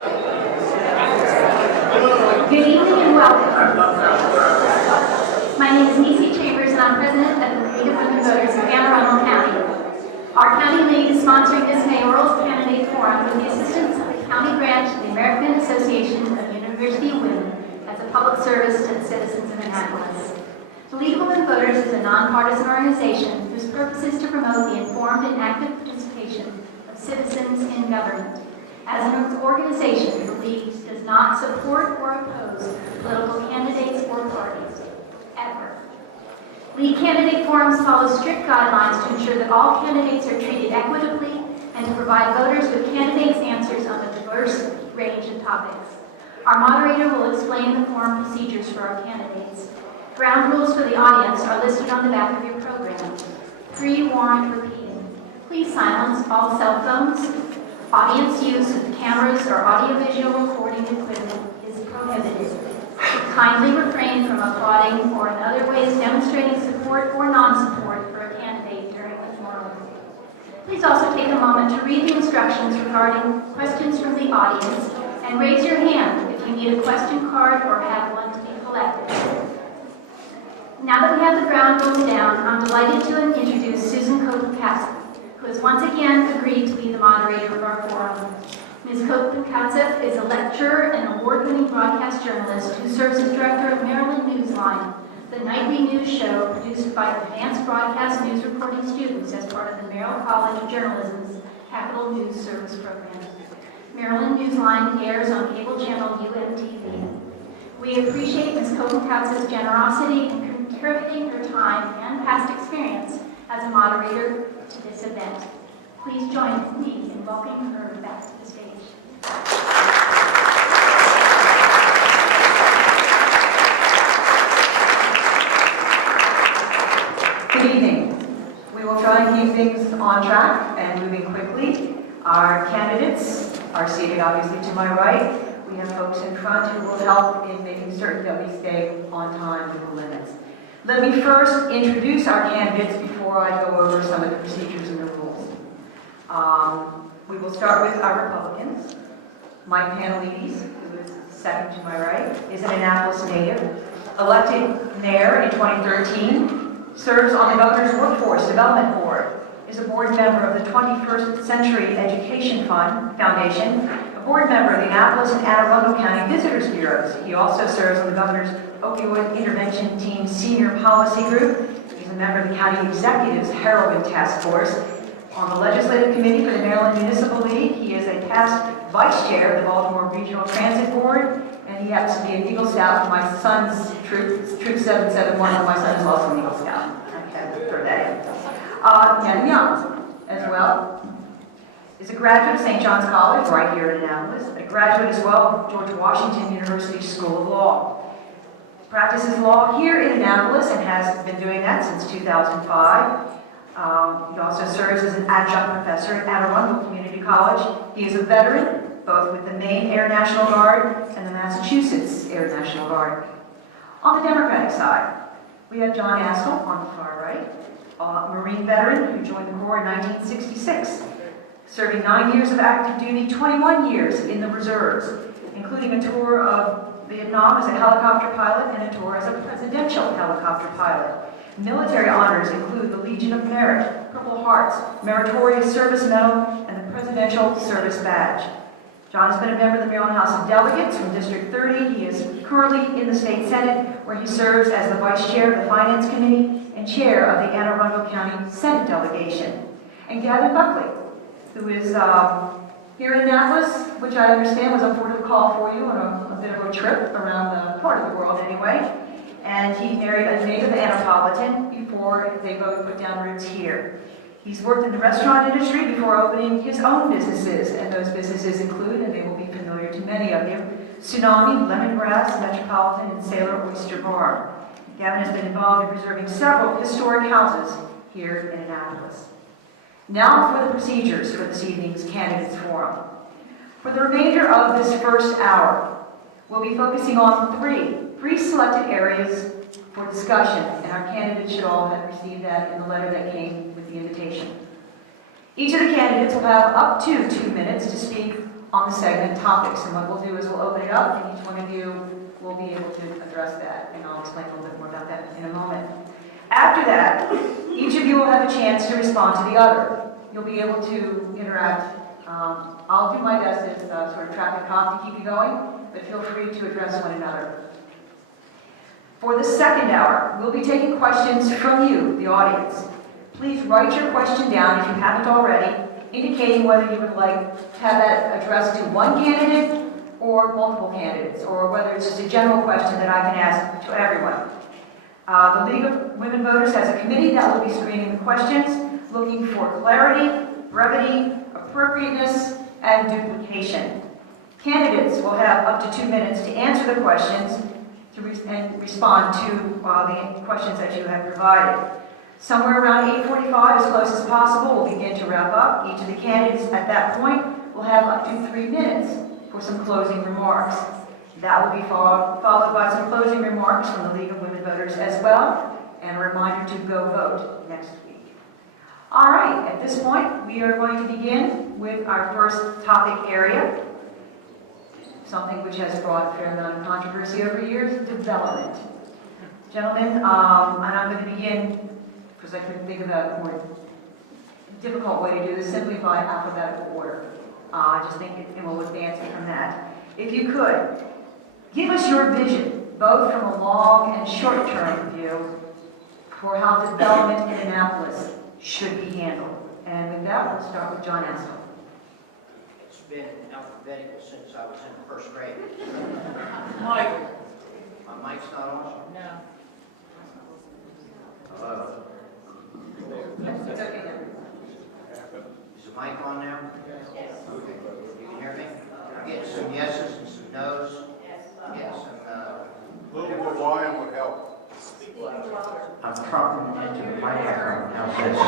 Good evening and welcome. My name is Nisi Chambers and I'm president of the League of Women Voters of Annapolis County. Our county league is sponsoring this mayoral candidate forum with the assistance of the county branch of the American Association of University Women as a public service to the citizens of Annapolis. The League of Women Voters is a nonpartisan organization whose purpose is to promote the informed and active participation of citizens in government. As an organization, the League does not support or oppose political candidates or parties, ever. League candidate forums follow strict guidelines to ensure that all candidates are treated equitably and to provide voters with candidates' answers on a diverse range of topics. Our moderator will explain the forum procedures for our candidates. Ground rules for the audience are listed on the back of your program. Pre-warned repeating. Please silence all cell phones. Audience use of cameras or audiovisual recording equipment is prohibited. Kindly refrain from applauding or in other ways demonstrating support or non-support for a candidate during the forum. Please also take a moment to read the instructions regarding questions from the audience and raise your hand if you need a question card or have one to be collected. Now that we have the ground rules down, I'm delighted to introduce Susan Copeland-Katz, who has once again agreed to be the moderator of our forum. Ms. Copeland-Katz is a lecturer and award-winning broadcast journalist who serves as director of Mayoral Newsline, the nightly news show produced by advanced broadcast news reporting students as part of the Mayoral College of Journalism's Capital News Service program. Mayoral Newsline airs on cable channel UMTV. We appreciate Ms. Copeland-Katz's generosity in contributing her time and past experience as a moderator to this event. Please join me in welcoming her back to the stage. Good evening. We will try and keep things on track and moving quickly. Our candidates are seated obviously to my right. We have folks in front who will help in making certain that we stay on time with the limits. Let me first introduce our candidates before I go over some of the procedures and the rules. We will start with our Republicans. Mike Panelides, who is second to my right, is an Annapolis native. Elected mayor in 2013, serves on the Governor's Workforce Development Board, is a board member of the 21st Century Education Foundation, a board member of the Annapolis and Anne Arundel County Visitors Bureaus. He also serves on the Governor's Opioid Intervention Team Senior Policy Group. He's a member of the County Executive's Heroin Task Force. On the Legislative Committee for the Maryland Municipal League, he is a past vice chair of the Baltimore Regional Transit Board, and he happens to be an Eagle Scout for my son's troop 771, my son is also an Eagle Scout. Okay, throw that in. Ken Young, as well, is a graduate of St. John's College, right here in Annapolis, a graduate as well of George Washington University School of Law. Practices law here in Annapolis and has been doing that since 2005. He also serves as an adjunct professor at Anne Arundel Community College. He is a veteran, both with the Maine Air National Guard and the Massachusetts Air National Guard. On the Democratic side, we have John Askell on the far right, a Marine veteran who joined the Corps in 1966, serving 9 years of active duty, 21 years in the reserves, including a tour of Vietnam as a helicopter pilot and a tour as a presidential helicopter pilot. Military honors include the Legion of Merit, Purple Hearts, Meritorious Service Medal, and the Presidential Service Badge. John has been a member of the Maryland House of Delegates from District 30. He is currently in the State Senate, where he serves as the Vice Chair of the Finance Committee and Chair of the Anne Arundel County Senate Delegation. And Gavin Buckley, who is here in Annapolis, which I understand was a port of call for you on a bit of a trip around the part of the world anyway. And he married a native Annapolitan before they both put down roots here. He's worked in the restaurant industry before opening his own businesses, and those businesses include, and they will be familiar to many of you, Tsunami, Lemongrass, Metropolitan, and Sailor Oyster Bar. Gavin has been involved in preserving several historic houses here in Annapolis. Now for the procedures for this evening's Candidates Forum. For the remainder of this first hour, we'll be focusing on three pre-selected areas for discussion, and our candidates should all have received that in the letter that came with the invitation. Each of the candidates will have up to 2 minutes to speak on the segment topics. And what we'll do is we'll open it up, and each one of you will be able to address that. And I'll explain a little bit more about that in a moment. After that, each of you will have a chance to respond to the other. You'll be able to interact. I'll do my best as sort of traffic cop to keep you going, but feel free to address one another. For the second hour, we'll be taking questions from you, the audience. Please write your question down if you haven't already, indicating whether you would like to have that addressed to one candidate or multiple candidates, or whether it's just a general question that I can ask to everyone. The League of Women Voters has a committee that will be screening the questions, looking for clarity, brevity, appropriateness, and duplication. Candidates will have up to 2 minutes to answer the questions and respond to the questions that you have provided. Somewhere around 8:45, as close as possible, we'll begin to wrap up. Each of the candidates at that point will have up to 3 minutes for some closing remarks. That will be followed by some closing remarks from the League of Women Voters as well, and a reminder to go vote next week. All right, at this point, we are going to begin with our first topic area, something which has brought a fair amount of controversy over years, development. Gentlemen, and I'm going to begin, because I couldn't think of a more difficult way to do this, simply by alphabetical order. I just think it will advance it from that. If you could, give us your vision, both from a long and short-term view, for how development in Annapolis should be handled. And with that, we'll start with John Astle. It's been alphabetical since I was in the first grade. Mike. My mic's not on? No. Hello? It's okay now. Is the mic on now? Yes. Okay. You can hear me? I'm getting some yeses and some nos. Yes, A little more volume would help. I'm talking into the microphone. How's this?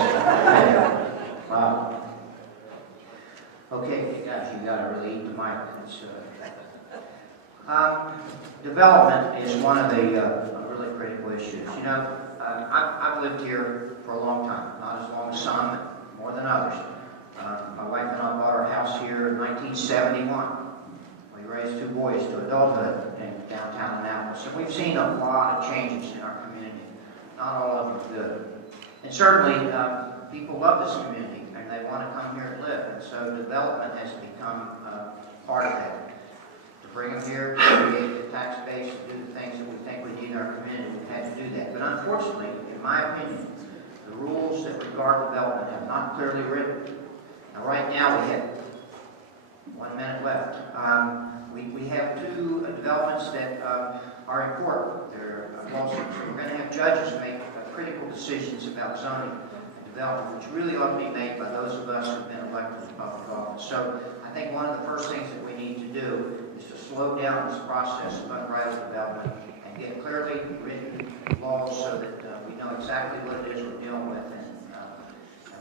Wow. Okay, guys, you gotta really eat the mic. Development is one of the really critical issues. You know, I've lived here for a long time, not as long as some, but more than others. My wife and I bought our house here in 1971. We raised 2 boys to adulthood in downtown Annapolis. And we've seen a lot of changes in our community. Not all of them good. And certainly, people love this community and they want to come here and live. And so development has become part of that. To bring them here, to create the tax base, to do the things that we think we need in our community, we've had to do that. But unfortunately, in my opinion, the rules that regard development have not clearly written. Now, right now, we have 1 minute left. We have 2 developments that are important. They're lawsuits. We're going to have judges make critical decisions about zoning and development, which really ought to be made by those of us who have been elected to public office. So I think one of the first things that we need to do is to slow down this process of unbridled development and get clearly written laws so that we know exactly what it is we're dealing with, and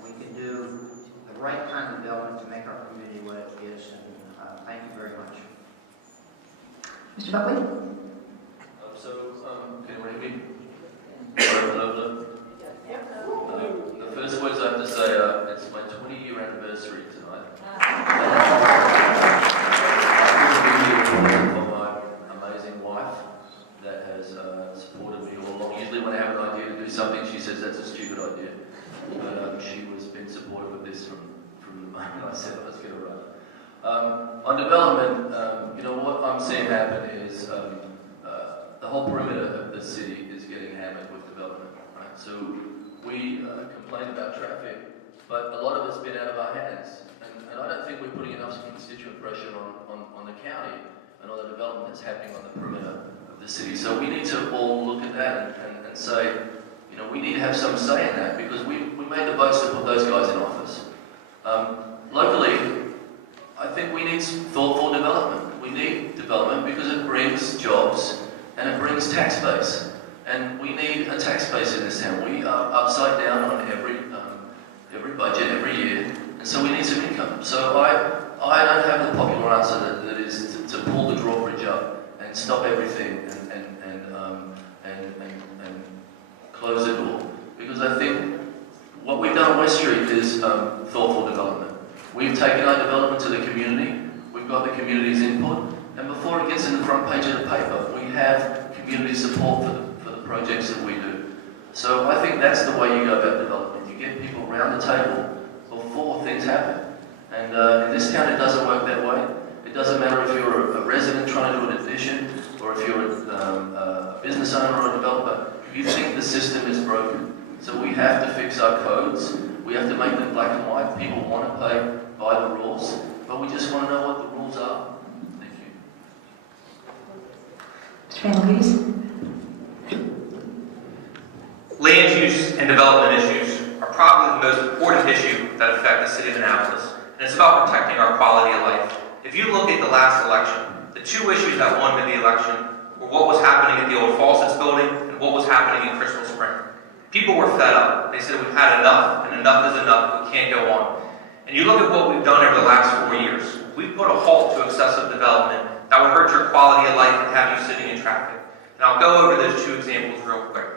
we can do the right kind of development to make our community what it is. And thank you very much. Mr. Buckley? Can you read me? The first words I have to say are, it's my 20-year anniversary tonight. For my amazing wife that has supported me all along. Usually when I have an idea to do something, she says that's a stupid idea. But she has been supportive of this from the moment I said let's get it right. On development, you know, what I'm seeing happen is the whole perimeter of the city is getting hammered with development, right? So we complain about traffic, but a lot of it's been out of our hands. And I don't think we're putting enough constituent pressure on the county and on the development that's happening on the perimeter of the city. So we need to all look at that and say, you know, we need to have some say in that, because we made the votes to put those guys in office. Locally, I think we need thoughtful development. We need development because it brings jobs and it brings tax base. And we need a tax base in this town. We are upside down on every budget every year, and so we need some income. So I don't have the popular answer that is to pull the drawbridge up and stop everything and close the door, because I think what we've done on West Street is thoughtful development. We've taken our development to the community. We've got the community's input, and before it gets in the front page of the paper, we have community support for the projects that we do. So I think that's the way you go about development. You get people around the table before things happen. And in this town, it doesn't work that way. It doesn't matter if you're a resident trying to do an addition, or if you're a business owner or a developer. If you think the system is broken, so we have to fix our codes. We have to make them black and white. People want to play by the rules, but we just want to know what the rules are. Thank you. Mr. Van, please. Land use and development issues are probably the most important issue that affect the city of Annapolis, and it's about protecting our quality of life. If you look at the last election, the two issues that won the election were what was happening at the old Fawcett's building and what was happening in Crystal Spring. People were fed up. They said we've had enough, and enough is enough. We can't go on. And you look at what we've done over the last 4 years. We've put a halt to excessive development that would hurt your quality of life and have you sitting in traffic. And I'll go over those two examples real quick.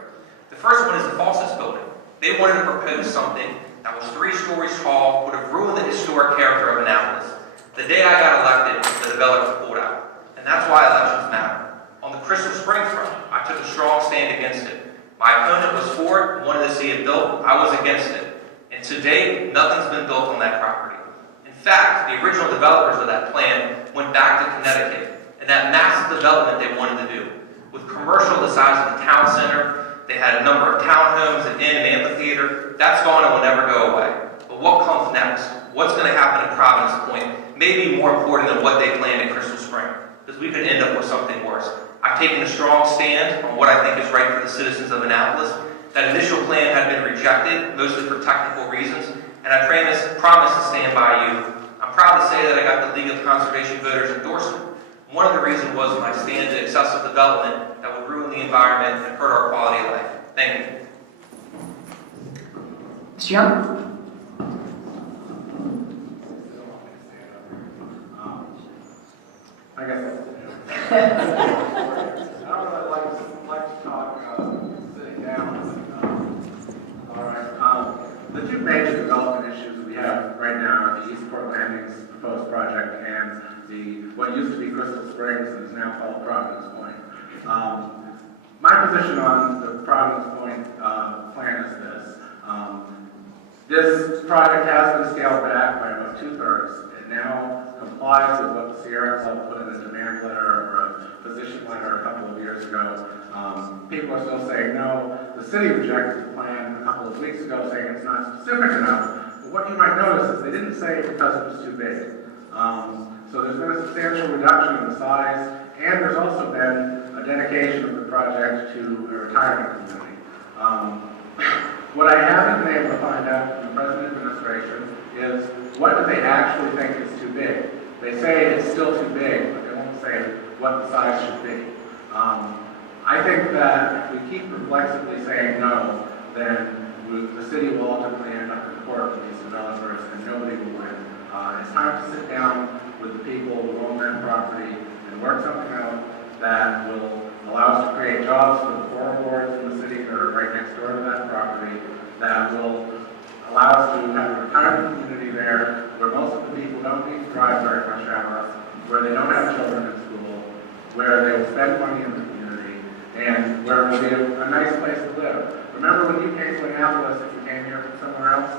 The first one is the Fawcett's building. They wanted to propose something that was 3 stories tall, would have ruined the historic character of Annapolis. The day I got elected, the developer pulled out. And that's why elections matter. On the Crystal Spring front, I took a strong stand against it. My opponent was for it, wanted to see it built. I was against it. And to date, nothing's been built on that property. In fact, the original developers of that plan went back to Connecticut, and that massive development they wanted to do, with commercial the size of the town center, they had a number of townhomes, an inn, an amphitheater. That's gone and will never go away. But what comes next? What's going to happen at Providence Point may be more important than what they planned at Crystal Spring, because we could end up with something worse. I've taken a strong stand on what I think is right for the citizens of Annapolis. That initial plan had been rejected, mostly for technical reasons, and I promise to stand by you. I'm proud to say that I got the League of Conservation voters' endorsement. One of the reasons was my stand to excessive development that would ruin the environment and hurt our quality of life. Thank you. Mr. Young? I guess I don't really like to talk sitting down. All right. The two major development issues that we have right now are the Eastport Landing's proposed project and what used to be Crystal Springs and is now called Providence Point. My position on the Providence Point plan is this. This project has been scaled back by about 2/3. It now complies with what the Sierra Club put in a demand letter or a position letter a couple of years ago. People are still saying no. The city rejected the plan a couple of weeks ago, saying it's not specific enough. But what you might notice is they didn't say it because it was too big. So there's been a substantial reduction in the size, and there's also been a dedication of the project to a retirement community. What I haven't been able to find out from the present administration is what do they actually think is too big. They say it's still too big, but they won't say what the size should be. I think that if we keep reflexively saying no, then the city will ultimately end up in court with these developers and nobody will win. It's time to sit down with the people who own that property and work something out that will allow us to create jobs for the foreign boards in the city that are right next door to that property, that will allow us to have a retirement community there where most of the people don't need to drive very much hours, where they don't have children in school, where they will spend money in the community, and where it will be a nice place to live. Remember when you came to Annapolis, if you came here from somewhere else,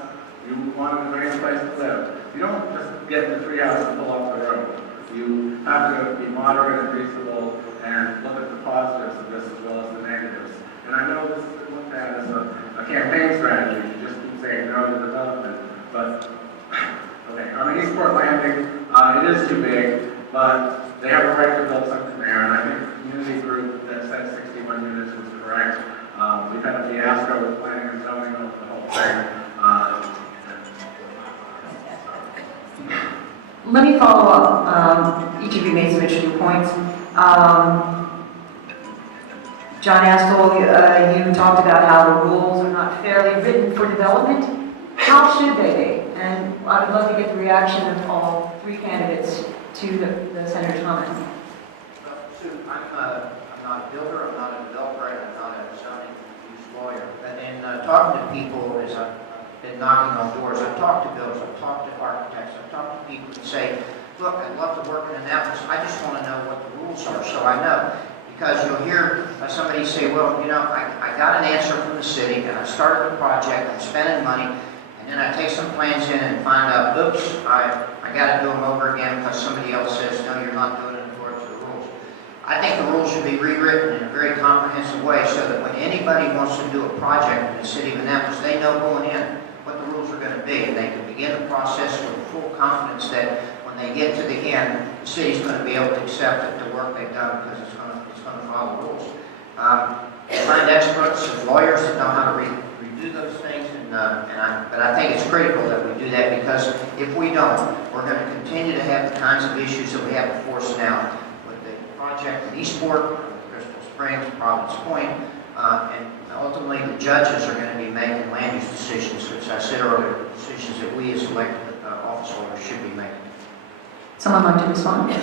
you wanted a nice place to live. You don't just get in the treehouse and pull off the road. You have to be moderate and reasonable and look at the positives of this as well as the negatives. And I know this is looked at as a campaign strategy to just keep saying no to development, but okay, on the Eastport Landing, it is too big, but they have a right to build something there, and I think the community group that said 61 units was correct. We've had a fiasco with planning and zoning over the whole thing. Let me follow up. Each of you made some interesting points. John Astle, you talked about how the rules are not fairly written for development. How should they be? And I would love to get the reaction of all 3 candidates to the senator's comments. Sue, I'm not a builder, I'm not a developer, and I'm not a zoning use lawyer. But in talking to people, as I've been knocking on doors, I've talked to builders, I've talked to architects, I've talked to people who say, look, I'd love to work in Annapolis, I just want to know what the rules are, so I know. Because you'll hear somebody say, well, you know, I got an answer from the city, and I started the project, I'm spending money, and then I take some plans in and find out, oops, I got to do them over again because somebody else says, no, you're not doing it according to the rules. I think the rules should be rewritten in a very comprehensive way so that when anybody wants to do a project in the city of Annapolis, they know going in what the rules are going to be, and they can begin the process with full confidence that when they get to the end, the city's going to be able to accept the work they've done because it's going to follow the rules. Find experts and lawyers that know how to redo those things, but I think it's critical that we do that because if we don't, we're going to continue to have the kinds of issues that we have before us now with the project in Eastport, Crystal Springs, Providence Point, and ultimately the judges are going to be making land use decisions, which I said earlier, decisions that we as elected office holders should be making. Someone like to respond?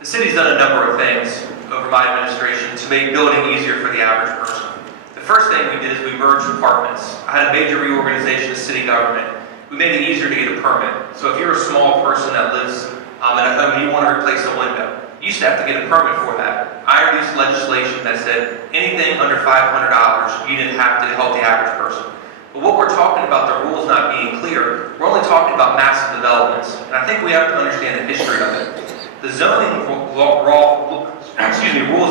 The city's done a number of things over my administration to make building easier for the average person. The first thing we did is we merged departments. I had a major reorganization of city government. We made it easier to get a permit. So if you're a small person that lives in a home and you want to replace a window, you used to have to get a permit for that. I introduced legislation that said anything under $500, you didn't have to help the average person. But what we're talking about, the rules not being clear, we're only talking about massive developments. And I think we have to understand the history of it. The zoning rules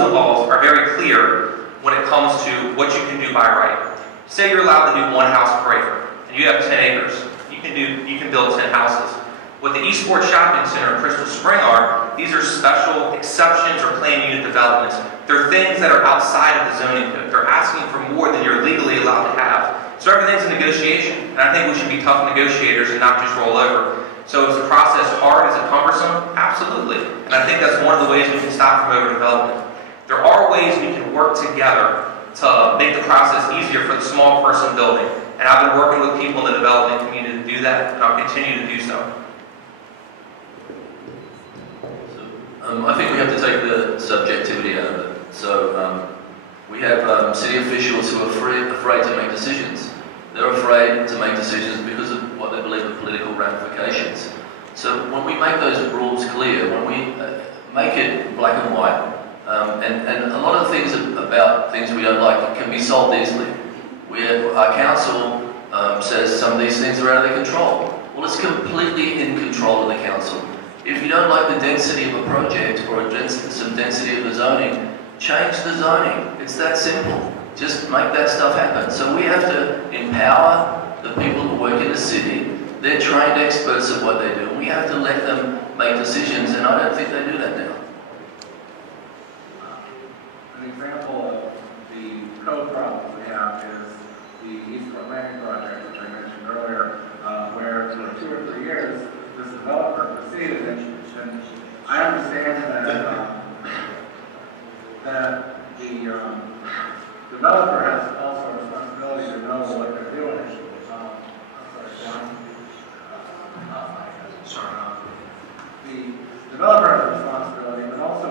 and laws are very clear when it comes to what you can do by right. Say you're allowed to do one house per acre, and you have 10 acres. You can build 10 houses. What the Eastport Shopping Center and Crystal Spring are, these are special exceptions or planned unit developments. They're things that are outside of the zoning code. They're asking for more than you're legally allowed to have. So everything's a negotiation, and I think we should be tough negotiators and not just roll over. So is the process hard? Is it cumbersome? Absolutely. And I think that's one of the ways we can stop from overdevelopment. There are ways we can work together to make the process easier for the small person building. And I've been working with people in the development community to do that, and I'll continue to do so. I think we have to take the subjectivity out of it. So we have city officials who are afraid to make decisions. They're afraid to make decisions because of what they believe are political ramifications. So when we make those rules clear, when we make it black and white, and a lot of things about things we don't like can be solved easily. Our council says some of these things are out of their control. Well, it's completely in control of the council. If you don't like the density of a project or some density of the zoning, change the zoning. It's that simple. Just make that stuff happen. So we have to empower the people who work in the city. They're trained experts at what they do. We have to let them make decisions, and I don't think they do that now. An example of the code problems we have is the Eastport Landing project, which I mentioned earlier, where for 2 or 3 years, this developer proceeded, and I understand that the developer has also a responsibility to know what they're doing. The developer has a responsibility, but also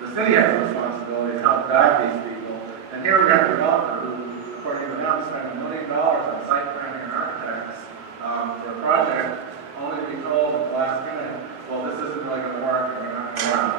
the city has a responsibility to help guide these people. And here we have a developer who, according to them, spent $1 million on site planning and architects for a project, only to be told at the last minute, well, this isn't really going to work, and we're not going to run.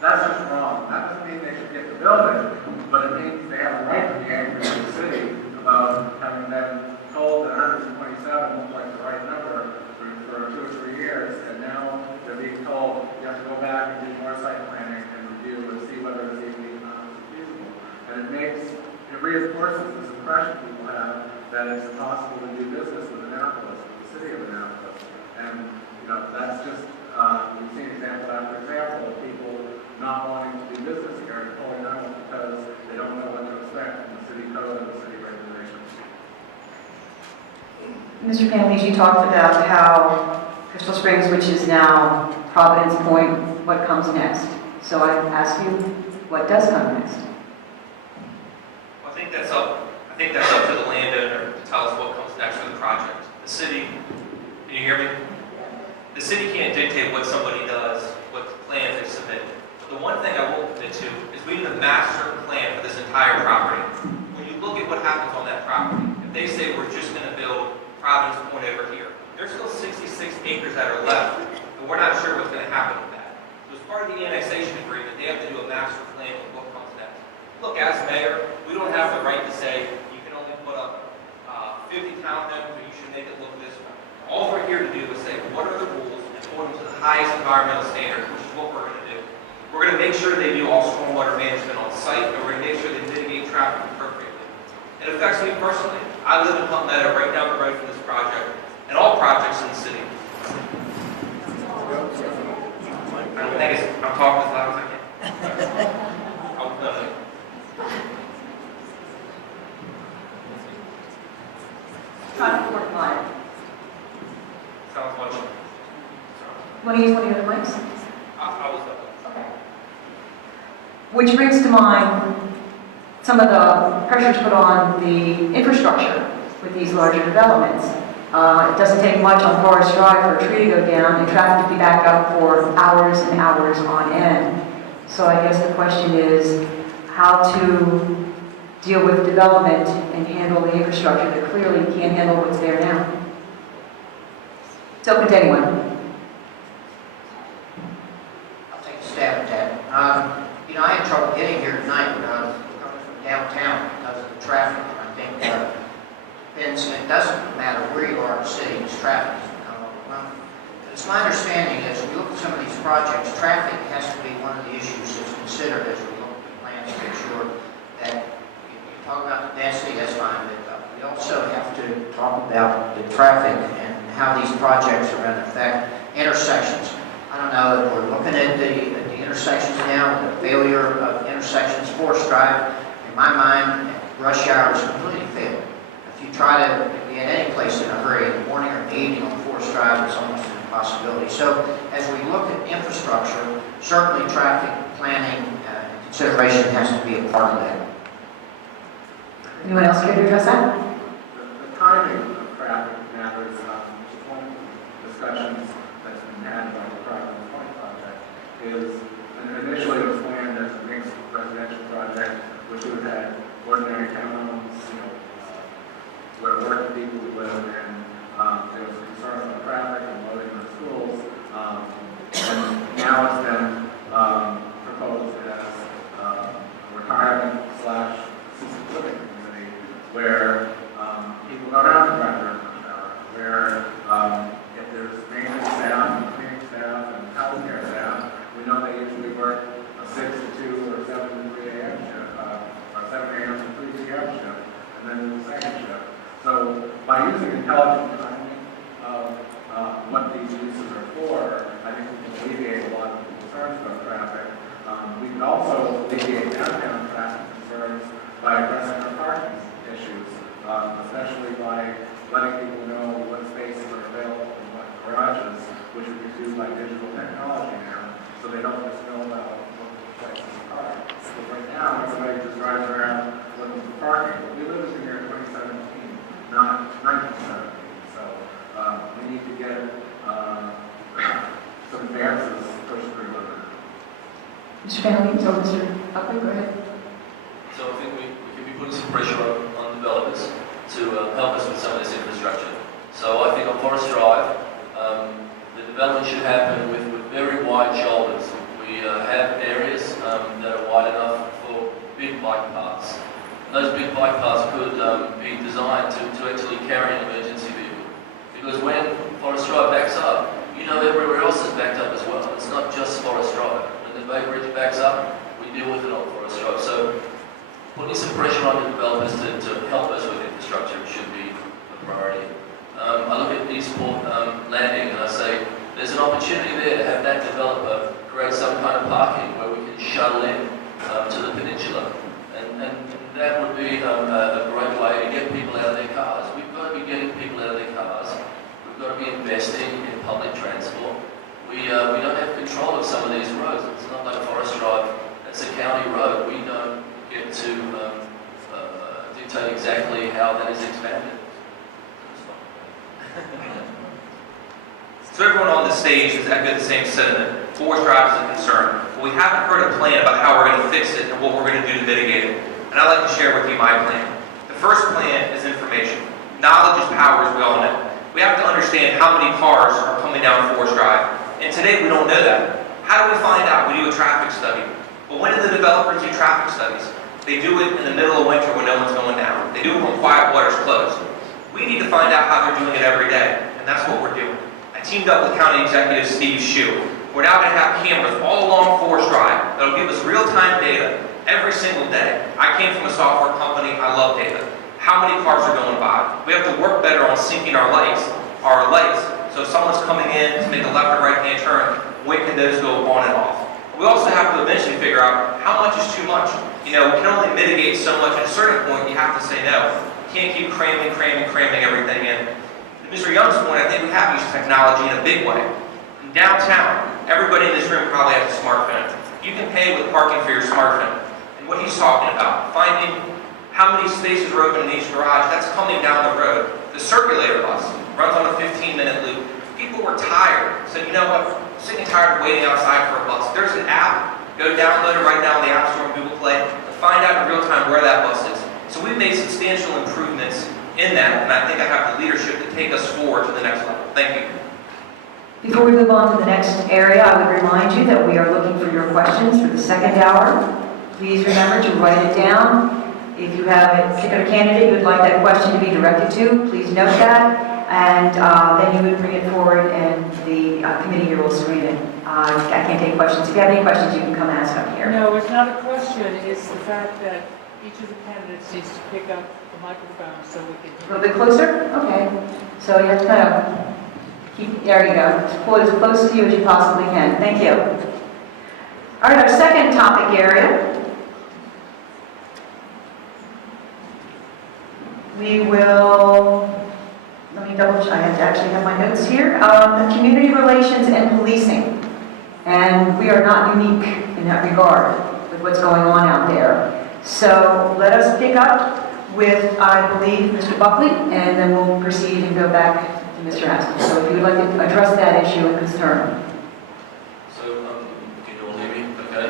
That's just wrong. That doesn't mean they should get the building, but it means they have a right to be angry with the city about having been told that 127 looked like the right number for 2 or 3 years, and now they're being told you have to go back and do more site planning and review and see whether it's even feasible. And it reinforces this impression people have that it's impossible to do business with Annapolis, with the city of Annapolis. And that's just we've seen example after example of people not wanting to do business here and pulling out because they don't know what to expect from the city code and the city regulations. Mr. Panley, you talked about how Crystal Springs, which is now Providence Point, what comes next. So I ask you, what does come next? Well, I think that's up to the landowner to tell us what comes next for the project. The city, can you hear me? The city can't dictate what somebody does, what plans they submit. But the one thing I will commit to is we need a master plan for this entire property. When you look at what happens on that property, if they say we're just going to build Providence Point over here. There's still 66 acres that are left, and we're not sure what's going to happen with that. So as part of the annexation agreement, they have to do a master plan of what comes next. Look, as mayor, we don't have the right to say you can only put up 50 townhomes, or you should make it look this way. All we're here to do is say, what are the rules and hold them to the highest environmental standards, which is what we're going to do. We're going to make sure they do all stormwater management on site, and we're going to make sure they mitigate traffic appropriately. It affects me personally. I live in Hunt Meadow, right down the road from this project, and all projects in the city. I don't think I'm talking as loud as I can. Try to work live. Sounds much. Want to use one of the other mics? I was Okay. Which brings to mind some of the pressures put on the infrastructure with these larger developments. It doesn't take much on Forest Drive for a tree to go down and traffic to be backed up for hours and hours on end. So I guess the question is how to deal with development and handle the infrastructure that clearly can't handle what's there now. It's open to anyone. I'll take a stab at that. You know, I had trouble getting here tonight coming from downtown because of the traffic. I think it doesn't matter where you are in the city, it's traffic is become overwhelming. But it's my understanding as we look at some of these projects, traffic has to be one of the issues that's considered as we look at the plans to make sure that you talk about the density, that's fine, but we also have to talk about the traffic and how these projects are going to affect intersections. I don't know if we're looking at the intersections now, the failure of intersections. Forest Drive, in my mind, rush hour is completely failed. If you try to be at any place in a hurry in the morning or in the evening on Forest Drive, it's almost an impossibility. So as we look at infrastructure, certainly traffic planning and consideration has to be a part of that. Anyone else care to address that? The timing of traffic matters, which is one of the discussions that's been had about the Providence Point project, is initially it was planned as a mixed residential project, which would have had ordinary townhomes, where working people would live, and there was concern about traffic and loading the schools. And now it's been proposed as a retirement / assisted living community where people don't have to drive their own car, where if there's maintenance staff, and cleaning staff, and healthcare staff, we know they usually work a 6 to 2 or 7 to 3 a.m. shift, or 7 a.m. to 3 p.m. shift, and then the second shift. So by using intelligent timing of what these uses are for, I think we can alleviate a lot of the concerns about traffic. We can also alleviate downtown traffic concerns by addressing our parking issues, especially by letting people know what spaces are available in what garages, which we can do by digital technology now, so they don't just know about what places to park. So right now, everybody just drives around looking for parking. But we live in here in 2017, not 1917. So we need to get some advances pushed through on that. Mr. Family, so Mr. Buckley, go ahead. So I think we can be putting some pressure on developers to help us with some of this infrastructure. So I think on Forest Drive, the development should happen with very wide shoulders. We have areas that are wide enough for big bike paths. Those big bike paths could be designed to actually carry an emergency vehicle. Because when Forest Drive backs up, you know everywhere else is backed up as well. It's not just Forest Drive. When the Bay Bridge backs up, we deal with it on Forest Drive. So putting some pressure on the developers to help us with infrastructure should be a priority. I look at Eastport Landing and I say, there's an opportunity there to have that developer create some kind of parking where we can shuttle in to the peninsula. And that would be a great way to get people out of their cars. We've got to be getting people out of their cars. We've got to be investing in public transport. We don't have control of some of these roads. It's not like Forest Drive. It's a county road. We don't get to dictate exactly how that is expanded. So everyone on the stage has echoed the same sentiment. Forest Drive is a concern. But we haven't heard a plan about how we're going to fix it and what we're going to do to mitigate it. And I'd like to share with you my plan. The The first plan is information. Knowledge is power, as we all know. We have to understand how many cars are coming down Forest Drive, and today we don't know that. How do we find out? We do a traffic study. But when do the developers do traffic studies? They do it in the middle of winter when no one's going down. They do it when quiet water's closed. We need to find out how they're doing it every day, and that's what we're doing. I teamed up with County Executive Steve Shue. We're now going to have cameras all along Forest Drive that'll give us real-time data every single day. I came from a software company. I love data. How many cars are going by? We have to work better on syncing our lights. So if someone's coming in to make a left or right-hand turn, when can those go on and off? We also have to eventually figure out how much is too much. We can only mitigate so much. At a certain point, you have to say no. You can't keep cramming everything in. To Mr. Young's point, I think we have used technology in a big way. In downtown, everybody in this room probably has a smartphone. You can pay with parking for your smartphone. And what he's talking about, finding how many spaces are open in each garage, that's coming down the road. The circulator bus runs on a 15-minute loop. People were tired, said, you know what, I'm sick and tired of waiting outside for a bus. There's an app, go download it right now on the App Store and Google Play, and find out in real time where that bus is. So we've made substantial improvements in that, and I think I have the leadership to take us forward to the next level. Thank you. Before we move on to the next area, I would remind you that we are looking for your questions for the second hour. Please remember to write it down. If you have a particular candidate you would like that question to be directed to, please note that, and then you would bring it forward and the committee here will screen it. I can't take questions. If you have any questions, you can come ask up here. No, it's not a question, it's the fact that each of the candidates needs to pick up the microphone so we can... A little bit closer? Okay. So you have to kind of keep, there you go, pull it as close to you as you possibly can. Thank you. All right, our second topic area. We will, let me double check, I actually have my notes here. Community relations and policing. And we are not unique in that regard with what's going on out there. So let us pick up with, I believe, Mr. Buckley, and then we'll proceed and go back to Mr. Haskell. So if you would like to address that issue and concern. So, can you all hear me? Okay.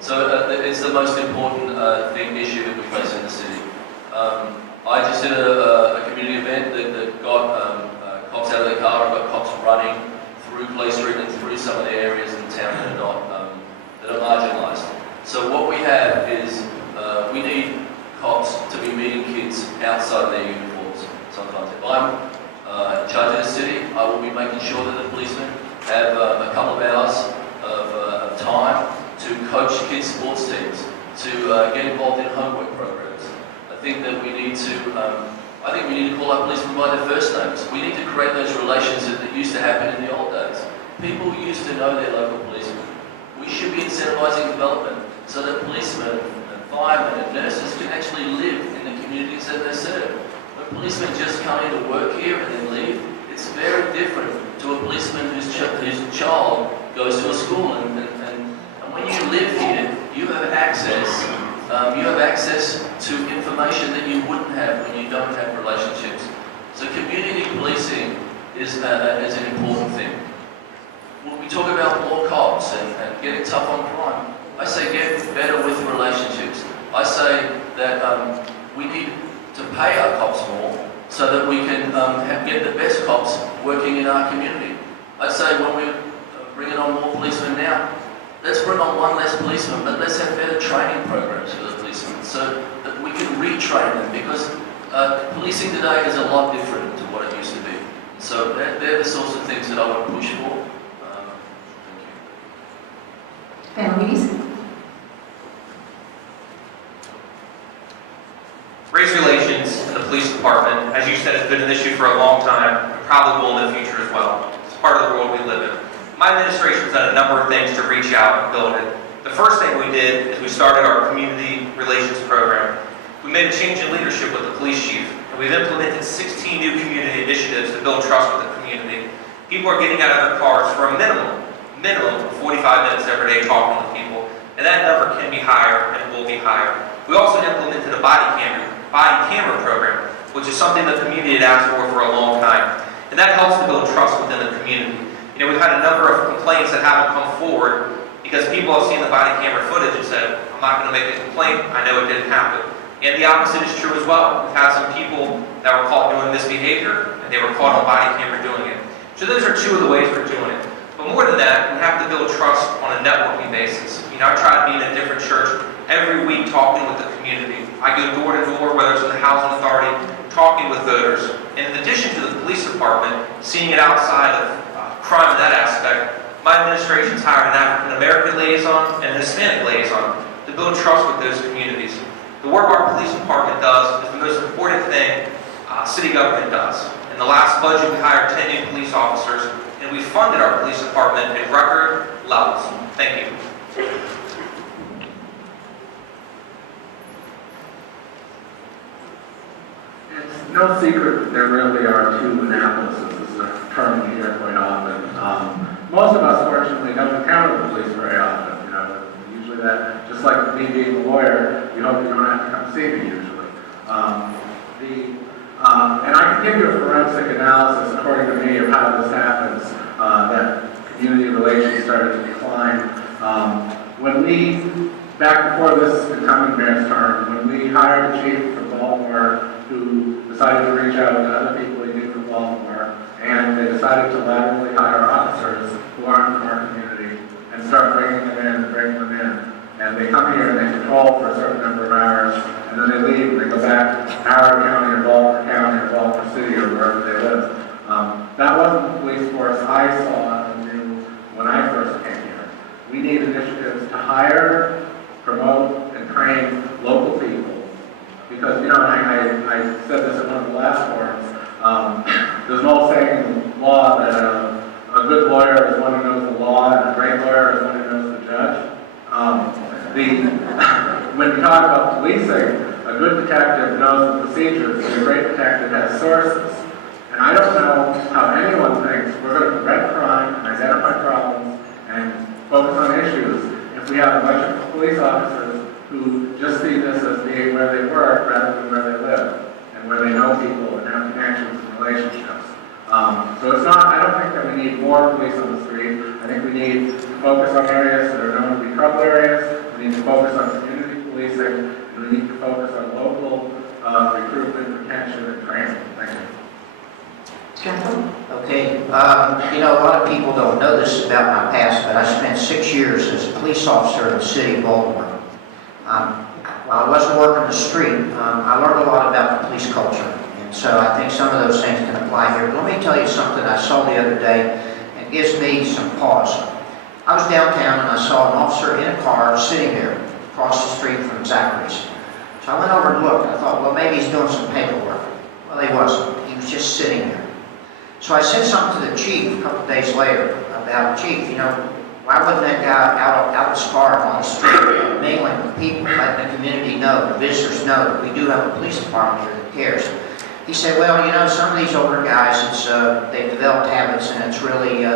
So it's the most important issue that we face in the city. I just did a community event that got cops out of their car and got cops running through Clay Street and through some of the areas in town that are marginalised. So what we have is we need cops to be meeting kids outside of their uniforms. Sometimes if I'm in charge of the city, I will be making sure that the policemen have a couple of hours of time to coach kids' sports teams, to get involved in homework programs. I think we need to call our policemen by their first names. We need to create those relations that used to happen in the old days. People used to know their local policemen. We should be incentivising development so that policemen and firemen and nurses can actually live in the communities that they serve. When policemen just come in to work here and then leave, it's very different to a policeman whose child goes to a school and when you live here, you have access to information that you wouldn't have when you don't have relationships. So community policing is an important thing. When we talk about more cops and getting tough on crime, I say get better with relationships. I say that we need to pay our cops more so that we can get the best cops working in our community. I say when we're bringing on more policemen now, let's bring on one less policeman, but let's have better training programs for the policemen so that we can retrain them, because policing today is a lot different to what it used to be. So they're the sorts of things that I would push for. Thank you. Louise? Race relations in the police department, as you said, has been an issue for a long time, and probably will in the future as well. It's part of the world we live in. My administration's done a number of things to reach out and build it. The first thing we did is we started our community relations program. We made a change in leadership with the police chief, and we've implemented 16 new community initiatives to build trust with the community. People are getting out of their cars for a minimum of 45 minutes every day talking with people, and that number can be higher and will be higher. We also implemented a body camera program, which is something the community had asked for a long time, and that helps to build trust within the community. We've had a number of complaints that haven't come forward because people have seen the body camera footage and said, I'm not going to make a complaint, I know it didn't happen. And the opposite is true as well. We've had some people that were caught doing misbehavior, and they were caught on body camera doing it. So those are two of the ways we're doing it. But more than that, we have to build trust on a networking basis. You know, I try to be in a different church every week talking with the community. I go door to door, whether it's in the housing authority, talking with voters. And in addition to the police department, seeing it outside of crime in that aspect, my administration's hired an African American liaison and an Hispanic liaison to build trust with those communities. The work our police department does is the most important thing city government does. In the last budget, we hired 10 new police officers, and we funded our police department at record levels. Thank you. It's no secret that there really are two Annapolises. This is a term we hear quite often. Most of us, fortunately, don't encounter the police very often. You know, usually that, just like me being a lawyer, you hope you don't have to come see me usually. And I can give you a forensic analysis, according to me, of how this happens, that community relations started to decline. When we, back before this incoming mayor's term, when we hired a chief from Baltimore who decided to reach out to other people he knew from Baltimore, and they decided to laterally hire officers who aren't from our community and start bringing them in and bringing them in. And they come here and they patrol for a certain number of hours, and then they leave and they go back to Howard County or Baltimore County or Baltimore City or wherever they live. That wasn't the police force I saw and knew when I first came here. We need initiatives to hire, promote, and train local people. Because, you know, and I said this in one of the last forums, there's an old saying in law that a good lawyer is one who knows the law and a great lawyer is one who knows the judge. When you talk about policing, a good detective knows the procedures, and a great detective has sources. And I don't know how anyone thinks we're going to prevent crime and identify problems and focus on issues if we have a bunch of police officers who just see this as being where they work rather than where they live and where they know people and have connections and relationships. So it's not, I don't think that we need more police on the street. I think we need to focus on areas that are known to be trouble areas. We need to focus on community policing, and we need to focus on local recruitment, retention, and training. Thank you. Gentlemen? Okay, you know, a lot of people don't know this about my past, but I spent 6 years as a police officer in the city of Baltimore. While I wasn't working the street, I learned a lot about the police culture. And so I think some of those things can apply here. But let me tell you something I saw the other day and gives me some pause. I was downtown and I saw an officer in a car sitting there across the street from Zachary's. So I went over and looked. I thought, well, maybe he's doing some paperwork. Well, he wasn't. He was just sitting there. So I said something to the chief a couple of days later about, Chief, you know, why wouldn't that guy out his car on the street, mingling with people, letting the community know, the visitors know that we do have a police department here that cares? He said, well, you know, some of these older guys, they've developed habits, and it's really,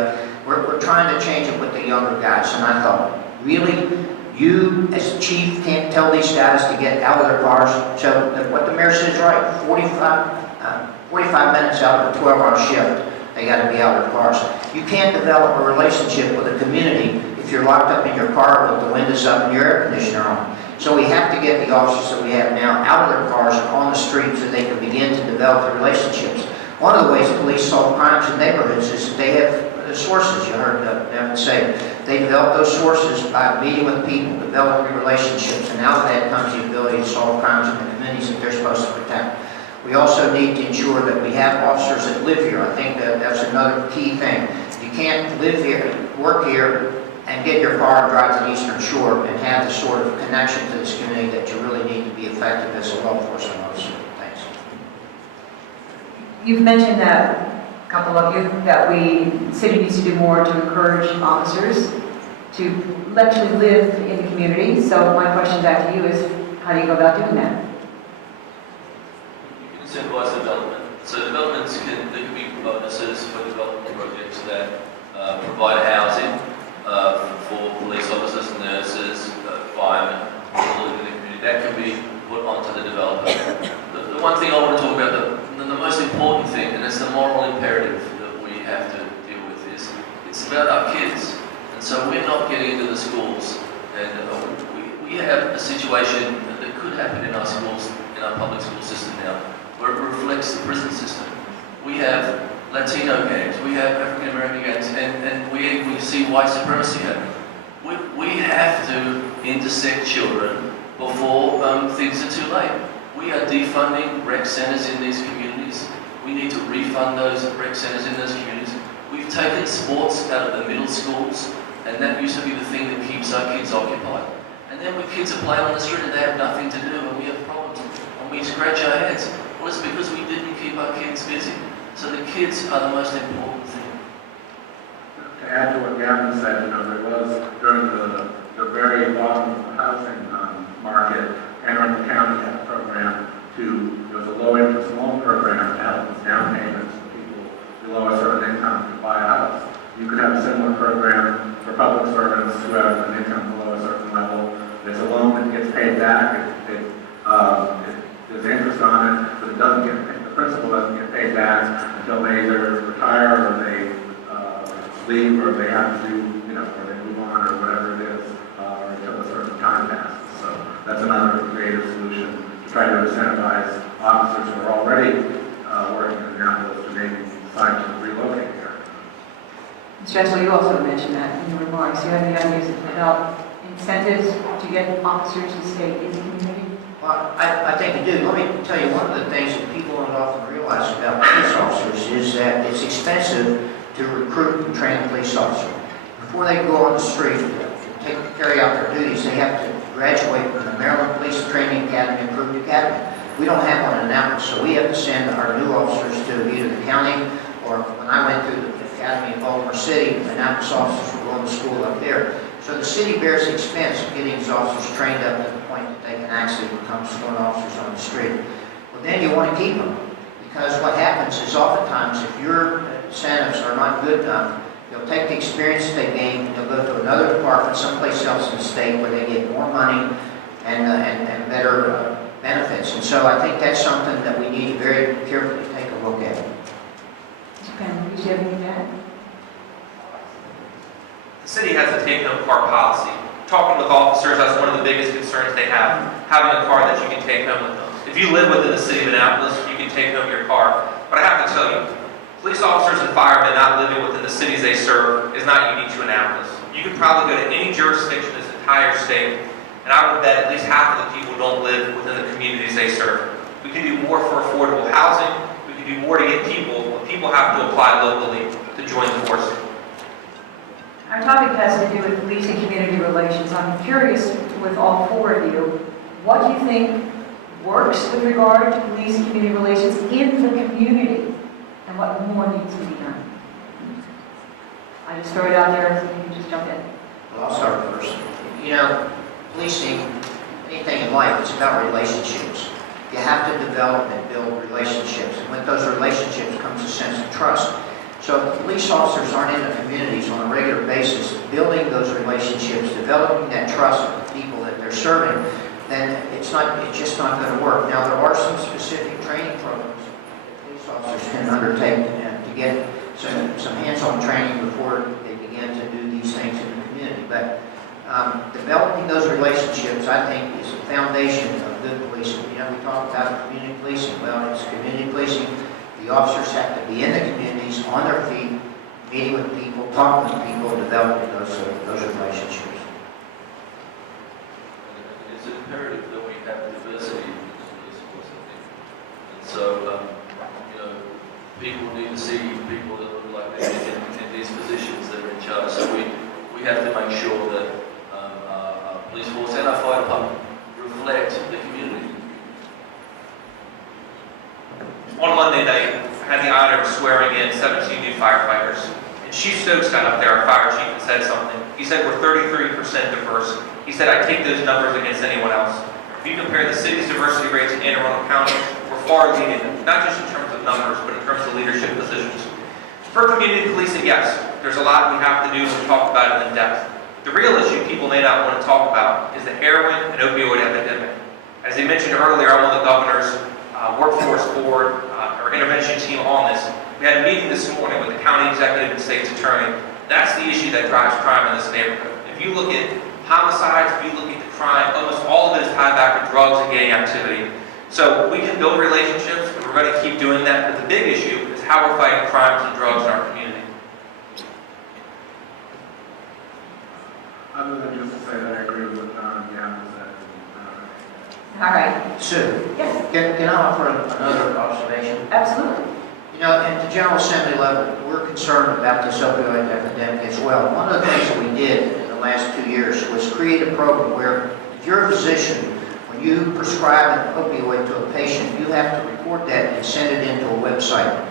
we're trying to change it with the younger guys. And I thought, really? You, as chief, can't tell these guys to get out of their cars? So what the mayor said is right, 45 minutes out of a 12-hour shift, they got to be out of their cars. You can't develop a relationship with a community if you're locked up in your car with the windows up and your air conditioner on. So we have to get the officers that we have now out of their cars and on the street so they can begin to develop the relationships. One of the ways police solve crimes in neighborhoods is that they have the sources. You heard them say they develop those sources by meeting with people, developing relationships, and out of that comes the ability to solve crimes in the communities that they're supposed to protect. We also need to ensure that we have officers that live here. I think that that's another key thing. You can't live here, work here, and get your car and drive to the Eastern Shore and have the sort of connection to this community that you really need to be effective as a law enforcement officer. Thanks. You've mentioned that, a couple of you, that the city needs to do more to encourage officers to actually live in the community. So my question back to you is, how do you go about doing that? Incentivize development. So developments there can be bonuses for development projects that provide housing for police officers, nurses, firemen, people living in the community. That can be put onto the developer. The one thing I want to talk about, the most important thing, and it's the moral imperative that we have to deal with, is it's about our kids. And so we're not getting into the the schools, and we have a situation that could happen in our schools, in our public school system now, where it reflects the prison system. We have Latino gangs, we have African American gangs, and we see white supremacy happening. We have to intersect children before things are too late. We are defunding rec centres in these communities. We need to refund those rec centres in those communities. We've taken sports out of the middle schools, and that used to be the thing that keeps our kids occupied. And then when kids are playing on the street and they have nothing to do and we have problems, and we scratch our heads, well, it's because we didn't keep our kids busy. So the kids are the most important thing. To add to what Gavin said, there was, during the very bottom of the housing market, Anne Arundel County had a program there was a low-interest loan program to help with down payments for people below a certain income to buy a house. You could have a similar program for public servants who have an income below a certain level. There's a loan that gets paid back. There's interest on it, but the principal doesn't get paid back until they either retire or they leave, or they have to do, or they move on, or whatever it is, or until a certain time passes. So that's another creative solution to try to incentivize officers who are already working in Annapolis to maybe decide to relocate here. Mr. Etzel, you also mentioned that in your remarks. Do you have any ideas about incentives to get officers to stay in the community? Well, I think you do. Let me tell you, one of the things that people don't often realize about police officers is that it's expensive to recruit and train a police officer. Before they go on the street to carry out their duties, they have to graduate from the Maryland Police Training Academy, Approved Academy. We don't have one in Annapolis, so we have to send our new officers to either the county, or when I went through the academy in Baltimore City, the Annapolis officers were going to school up there. So the city bears the expense of getting these officers trained up to the point that they can actually become sworn officers on the street. Well, then you want to keep them, because what happens is oftentimes if your incentives are not good enough, they'll take the experience they gain and they'll go to another department someplace else in the state where they get more money and better benefits. And so I think that's something that we need to very carefully take a look at. Mr. Penn, do you have anything to add? The city has a take-home car policy. Talking with officers, that's one of the biggest concerns they have, having a car that you can take home with them. If you live within the city of Annapolis, you can take home your car. But I have to tell you, police officers and firemen not living within the cities they serve is not unique to Annapolis. You could probably go to any jurisdiction in this entire state, and I would bet at least half of the people don't live within the communities they serve. We can do more for affordable housing. We can do more to get people, but people have to apply locally to join the force. Our topic has to do with police and community relations. I'm curious, with all four of you, what do you think works with regard to police and community relations in the community, and what more needs to be done? I just throw it out there, so you can just jump in. Well, I'll start first. Policing, anything in life, is about relationships. You have to develop and build relationships, and with those relationships comes a sense of trust. So if police officers aren't in the communities on a regular basis, building those relationships, developing that trust with the people that they're serving, then it's just not going to work. Now, there are some specific training programs that police officers can undertake to get some hands-on training before they begin to do these things in the community. But developing those relationships, I think, is the foundation of good policing. We talk about community policing. Well, it's community policing. The officers have to be in the communities, on their feet, meeting with people, talking with people, developing those relationships. It's imperative that we have diversity in the police force, I think. And so, people need to see people that look like they're in these positions that are in charge. So we have to make sure that our police force and our fire department reflect the community. On Monday night, I had the honor of swearing in 17 new firefighters. And Chief Stokes got up there, our fire chief, and said something. He said we're 33% diverse. He said I take those numbers against anyone else. If you compare the city's diversity rates in Anne Arundel County, we're far leading, not just in terms of numbers, but in terms of leadership positions. For community policing, yes, there's a lot we have to do, and we talked about it in depth. The real issue people may not want to talk about is the heroin and opioid epidemic. As I mentioned earlier, I'm on the governor's workforce board or intervention team on this. We had a meeting this morning with the county executive and state's attorney. That's the issue that drives crime in this neighborhood. If If you look at homicides, if you look at the crime, almost all of it is tied back to drugs and gang activity. So we can build relationships, and we're going to keep doing that, but the big issue is how we're fighting crimes and drugs in our community. Other than just to say that I agree with what Gavin said. All right. Sue, Yes, can I offer another observation? absolutely. You know, at the General Assembly level, we're concerned about this opioid epidemic as well. One of the things that we did in the last 2 years was create a program where if you're a physician, when you prescribe an opioid to a patient, you have to record that and send it into a website.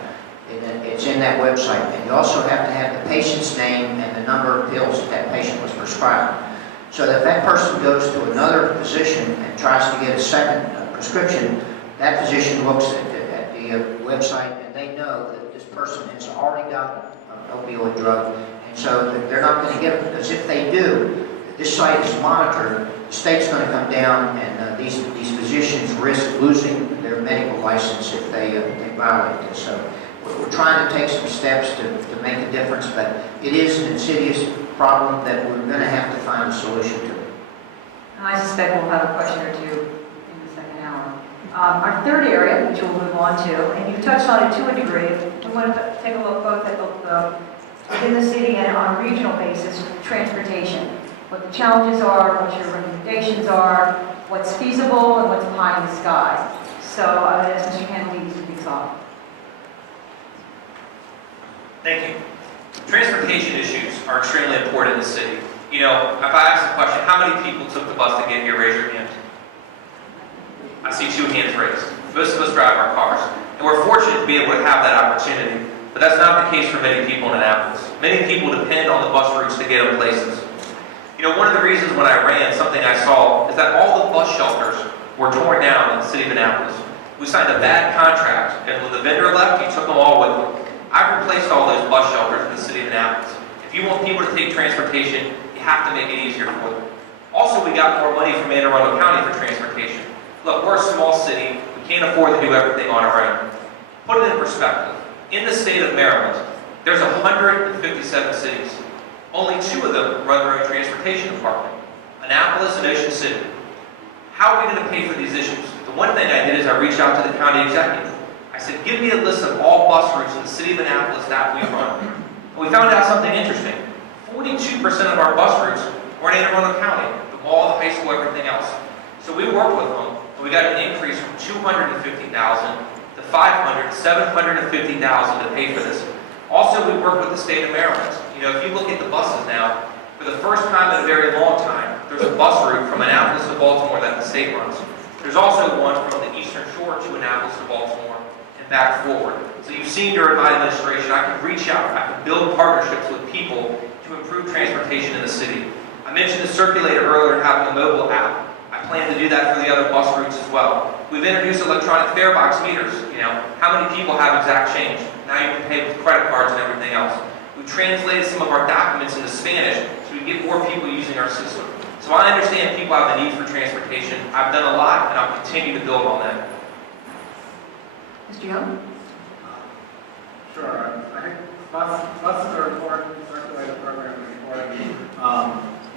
And it's in that website. And you also have to have the patient's name and the number of pills that patient was prescribed. So that if that person goes to another physician and tries to get a second prescription, that physician looks at the website and they know that this person has already got an opioid drug, and so they're not going to get it, because if they do, this site is monitored, the state's going to come down, and these physicians risk losing their medical license if they violate this. So we're trying to take some steps to make a difference, but it is an insidious problem that we're going to have to find a solution to. I suspect we'll have a question or two in the second hour. Our third area, which we'll move on to, and you touched on it to a degree, we want to take a look both at within the city and on a regional basis, transportation. What the challenges are, what your recommendations are, what's feasible, and what's pie in the sky. So I'm going to ask Mr. Kennedy to kick us off. Thank you. Transportation issues are extremely important in the city. You know, if I ask the question, how many people took the bus to get here, raise your hand. I see 2 hands raised. Most of us drive our cars. And we're fortunate to be able to have that opportunity. But that's not the case for many people in Annapolis. Many people depend on the bus routes to get them places. You know, one of the reasons when I ran, something I saw, is that all the bus shelters were torn down in the city of Annapolis. We signed a bad contract, and when the vendor left, he took them all with him. I've replaced all those bus shelters in the city of Annapolis. If you want people to take transportation, you have to make it easier for them. Also, we got more money from Mayoral County for transportation. Look, we're a small city. We can't afford to do everything on our own. Put it in perspective. In the state of Maryland, there's 157 cities. Only 2 of them run their own transportation department, Annapolis and Ocean City. How are we going to pay for these issues? The one thing I did is I reached out to the county executive. I said, give me a list of all bus routes in the city of Annapolis that we run. And we found out something interesting. 42% of our bus routes were in Anne Arundel County, the mall, the high school, everything else. So we worked with them, and we got an increase from $250,000 to $500,000, $750,000 to pay for this. Also, we worked with the state of Maryland. You know, if you look at the buses now, for the first time in a very long time, there's a bus route from Annapolis to Baltimore that the state runs. There's also one from the Eastern Shore to Annapolis to Baltimore and back forward. So you've seen during my administration, I can reach out, I can build partnerships with people to improve transportation in the city. I mentioned the circulator earlier and having a mobile app. I plan to do that for the other bus routes as well. We've introduced electronic fare box meters. You know, how many people have exact change? Now you can pay with credit cards and everything else. We've translated some of our documents into Spanish so we can get more people using our system. So I understand people have a need for transportation. I've done a lot, and I'll continue to build on that. Mr. Young? Sure. I think buses are important, circulator program is important.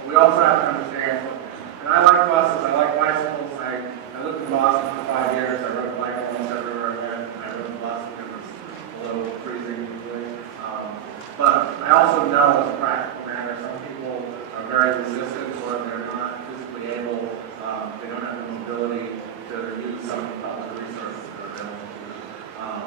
We also have to understand, and I like buses, I like bicycles. I lived in Boston for 5 years. I rode a bike almost everywhere I went. I rode the bus because it was a little freezing usually. But I also know as a practical matter, some people are very resistant or they're not physically able, they don't have the mobility to use some of the public resources that are available to them.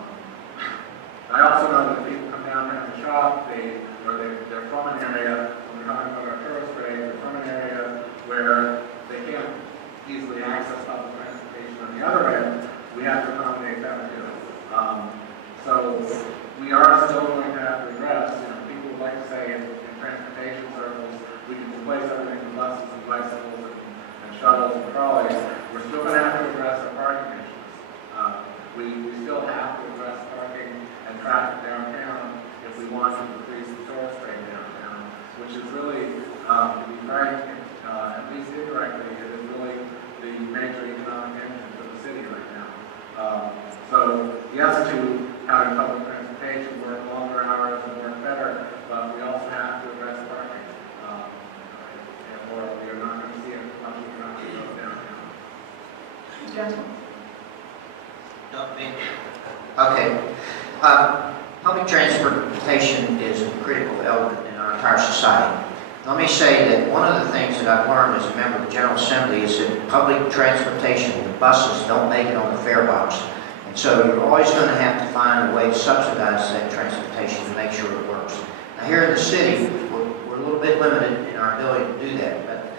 I also know that people come down here and shop, they're from an area, when we're talking about our tourist trade, they're from an area where they can't easily access public transportation. On the other end, we have to accommodate them too. So we are still going to have to address, you know, people would like to say in transportation circles, we can replace everything with buses and bicycles and shuttles and trolleys. We're still going to have to address our parking issues. We still have to address parking and traffic downtown if we want to increase the tourist trade downtown, which is really, to be frank, at least indirectly, it is really the major economic engine for the city right now. So yes to having public transportation work longer hours and work better, but we also have to address parking. gentleman? No, me. Okay. Public transportation is a critical element in our entire society. Let me say that one of the things that I've learned as a member of the General Assembly is that public transportation, the buses, don't make it on the fare box. And so you're always going to have to find a way to subsidize that transportation to make sure it works. Now here in the city, we're a little bit limited in our ability to do that. But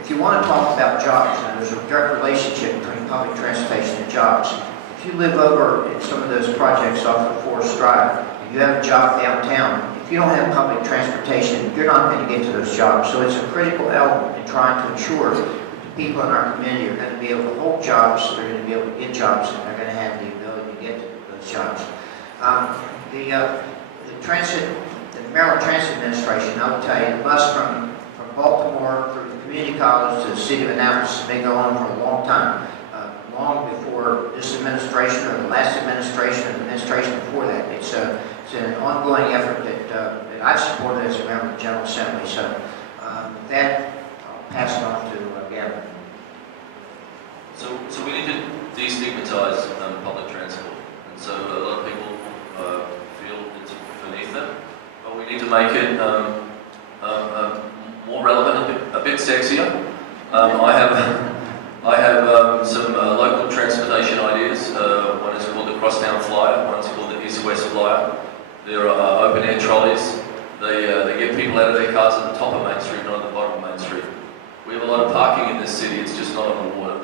if you want to talk about jobs, and there's a direct relationship between public transportation and jobs. If you live over in some of those projects off of Forest Drive, and you have a job downtown, if you don't have public transportation, you're not going to get to those jobs. So it's a critical element in trying to ensure that the people in our community are going to be able to hold jobs, they're going to be able to get jobs, and they're going to have the ability to get to those jobs. The Maryland Transit Administration, I will tell you, the bus from Baltimore through the community college to the city of Annapolis has been going on for a long time. Long before this administration or the last administration or the administration before that. It's an ongoing effort that I've supported as a member of the General Assembly. So with that, I'll pass it on to Gavin. So we need to destigmatize public transport, and so a lot of people feel it's beneath them, but we need to make it more relevant, a bit sexier. I have some local transportation ideas. One is called the Crosstown Flyer, one is called the East-West Flyer. They're open-air trolleys. They get people out of their cars at the top of Main Street, not at the bottom of Main Street. We have a lot of parking in this city, it's just not on the water.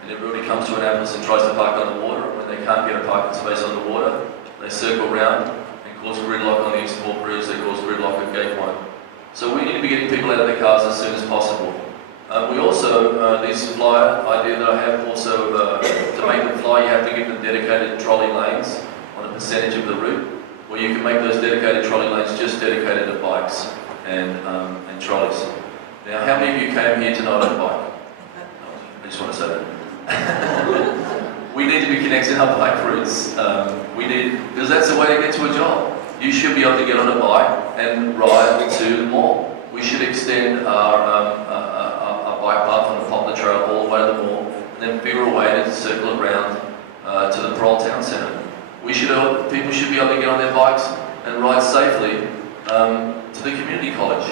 And everybody comes to Annapolis and tries to park on the water, and when they can't get a parking space on the water, they circle around and cause gridlock on the Eastport Bridge, they cause gridlock at Gate 1. So we need to be getting people out of their cars as soon as possible. We also, this flyer idea that I have also, to make them fly, you have to give them dedicated trolley lanes on a percentage of the route, or you can make those dedicated trolley lanes just dedicated to bikes and trolleys. Now, how many of you came here tonight on a bike? I just want to say that. We need to be connecting our bike routes. Because that's the way to get to a job. You should be able to get on a bike and ride to the mall. We should extend our bike path on the Poplar Trail all the way to the mall, and then figure a way to circle around to the Parole Town Centre. People should be able to get on their bikes and ride safely to the community college.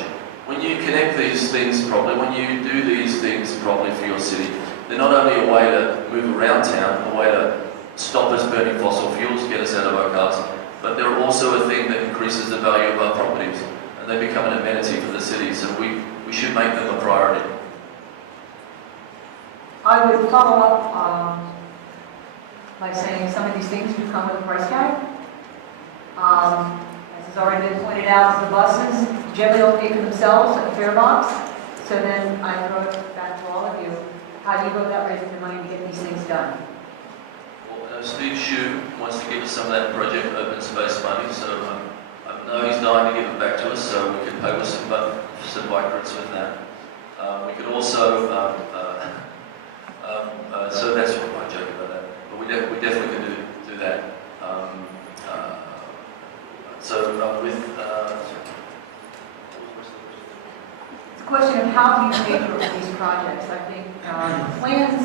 When you connect these things properly, when you do these things properly for your city, they're not only a way to move around town, a way to stop us burning fossil fuels, get us out of our cars, but they're also a thing that increases the value of our properties, and they become an amenity for the city, so we should make them a priority. I would follow up by saying some of these things do come with a price tag. As has already been pointed out, the buses generally don't pay for themselves at the fare box. So then I throw it back to all of you. How do you go about raising the money to get these things done? Well, Steve Shue wants to give us some of that project open space money, so I know he's dying to give it back to us, so we can pay with some bike routes with that. We could also, so that's what I'm joking about that, but we definitely can do that. It's a question of how do you pay for these projects. I think the plans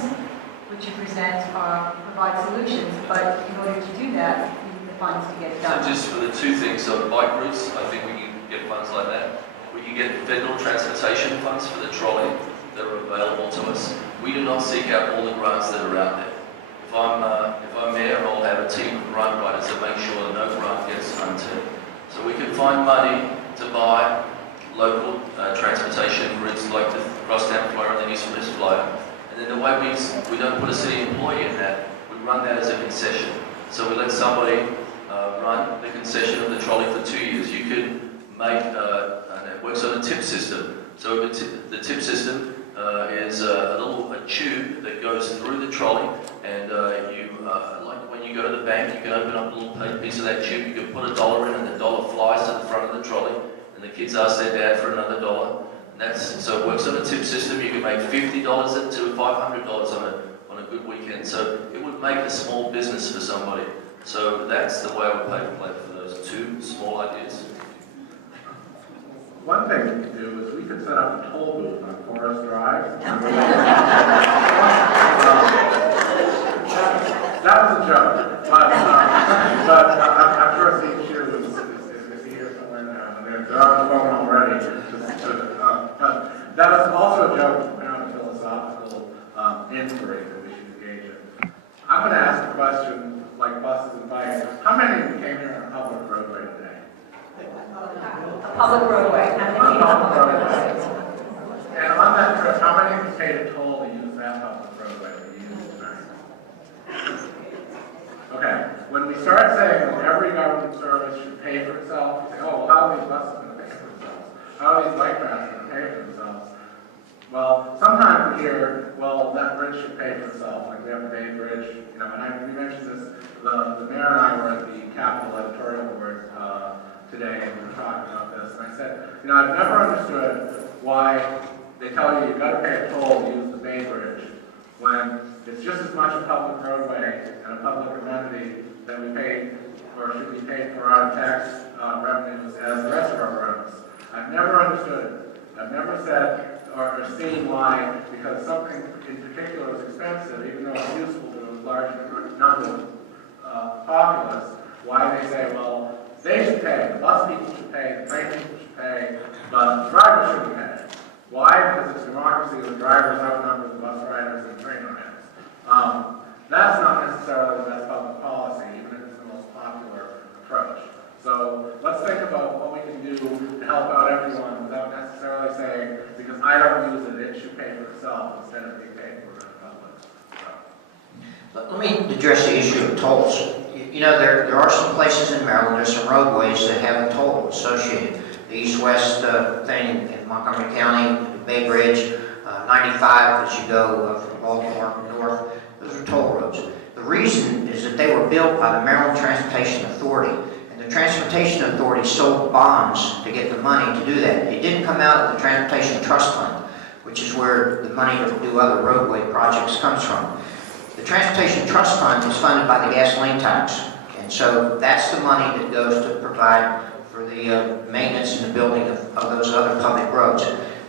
which you present provide solutions, but in order to do that, you need the funds to get it done. So just for the two things, so bike routes, I think we can get funds like that. We can get federal transportation funds for the trolley that are available to us. We do not seek out all the grants that are out there. If I'm mayor, I'll have a team of grant writers that make sure no grant gets unturned. So we can find money to buy local transportation routes like the Crosstown Flyer and the East-West Flyer. And then the way we don't put a city employee in that, we run that as a concession. So we let somebody run the concession of the trolley for 2 years. You could make, and it works on a tip system. So the tip system is a tube that goes through the trolley, and like when you go to the bank, you can open up a little piece of that tube, you can put $1 in, and the dollar flies to the front of the trolley, and the kids ask their dad for another $1. So it works on a tip system. You can make $50 to $500 on a good weekend. So it would make a small business for somebody. So that's the way I would play for those two small ideas. One thing we could do is we could set up a toll booth on Forest Drive. joke. But I'm sure Steve Chu is here somewhere now, and they're on the phone already. But that was also a joke around a philosophical inquiry that we should engage in. I'm going to ask a question like buses and bikes. How many of you came here on a public roadway today? A public roadway. On a public roadway. And on that trip, how many of you paid a toll to use that public roadway that you used tonight? Okay, when we start saying that every government service should pay for itself, we say, oh, well, how are these buses going to pay for themselves? How are these bike paths going to pay for themselves? Well, sometimes we hear, well, that bridge should pay for itself, like we have the Bay Bridge, you know, and we mentioned this, the mayor and I were at the Capitol Editorial Board today, and we were talking about this, and I said, you know, I've never understood why they tell you you've got to pay a toll to use the Bay Bridge, when it's just as much a public roadway and a public amenity that we pay, or should be paid for out of tax revenues as the rest of our roads. I've never understood it. I've never said or seen why, because something in particular is expensive, even though it's useful to a large number of populace, why they say, well, they should pay, the bus people should pay, the train people should pay, but the drivers shouldn't pay. Why? Because it's democracy, the drivers outnumber the bus riders and train riders. That's not necessarily the best public policy, even if it's the most popular approach. So let's think about what we can do to help out everyone without necessarily saying, because I don't use it, it should pay for itself instead of being paid for in the public. Let me address the issue of tolls. You know, there are some places in Maryland, there's some roadways that have a toll associated. The east-west thing in Montgomery County, the Bay Bridge, 95 as you go from Baltimore north, those are toll roads. The reason is that they were built by the Maryland Transportation Authority. And the Transportation Authority sold bonds to get the money to do that. It didn't come out of the Transportation Trust Fund, which is where the money to do other roadway projects comes from. The Transportation Trust Fund is funded by the gasoline tax. And so that's the money that goes to provide for the maintenance and the building of those other public roads.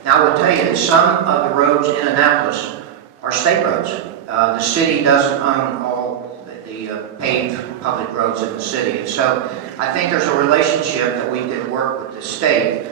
Now I will tell you that some of the roads in Annapolis are state roads. The city doesn't own all the paved public roads in the city. And so I think there's a relationship that we could work with the state.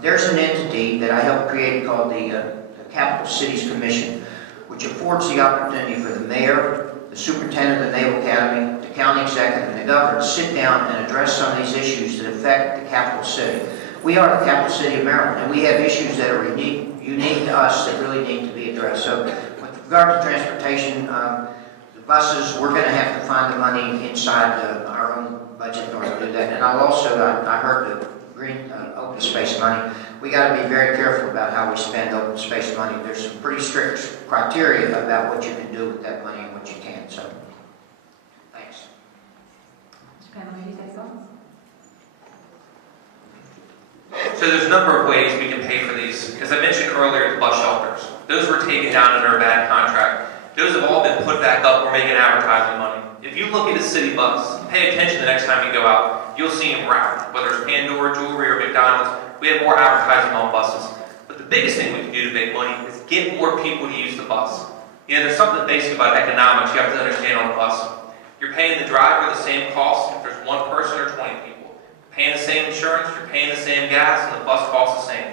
There's an entity that I helped create called the Capital Cities Commission, which affords the opportunity for the mayor, the superintendent of the Naval Academy, the county executive, and the governor to sit down and address some of these issues that affect the capital city. We are the capital city of Maryland, and we have issues that are unique to us that really need to be addressed. So with regard to transportation, the buses, we're going to have to find the money inside our own budget in order to do that. And I'll also, I heard the green open space money. We got to be very careful about how we spend open space money. There's some pretty strict criteria about what you can do with that money and what you can't. So, thanks. Mr. Penn, would you say so? So there's a number of ways we can pay for these. As I mentioned earlier, the bus shelters. Those were taken down under a bad contract. Those have all been put back up. We're making advertising money. If you look at a city bus, pay attention the next time you go out. You'll see them wrapped, whether it's Pandora, Jewelry, or McDonald's. We have more advertising on buses. But the biggest thing we can do to make money is get more people to use the bus. You know, there's something basic about economics you have to understand on a bus. You're paying the driver the same cost if there's one person or 20 people. You're paying the same insurance, you're paying the same gas, and the bus costs the same.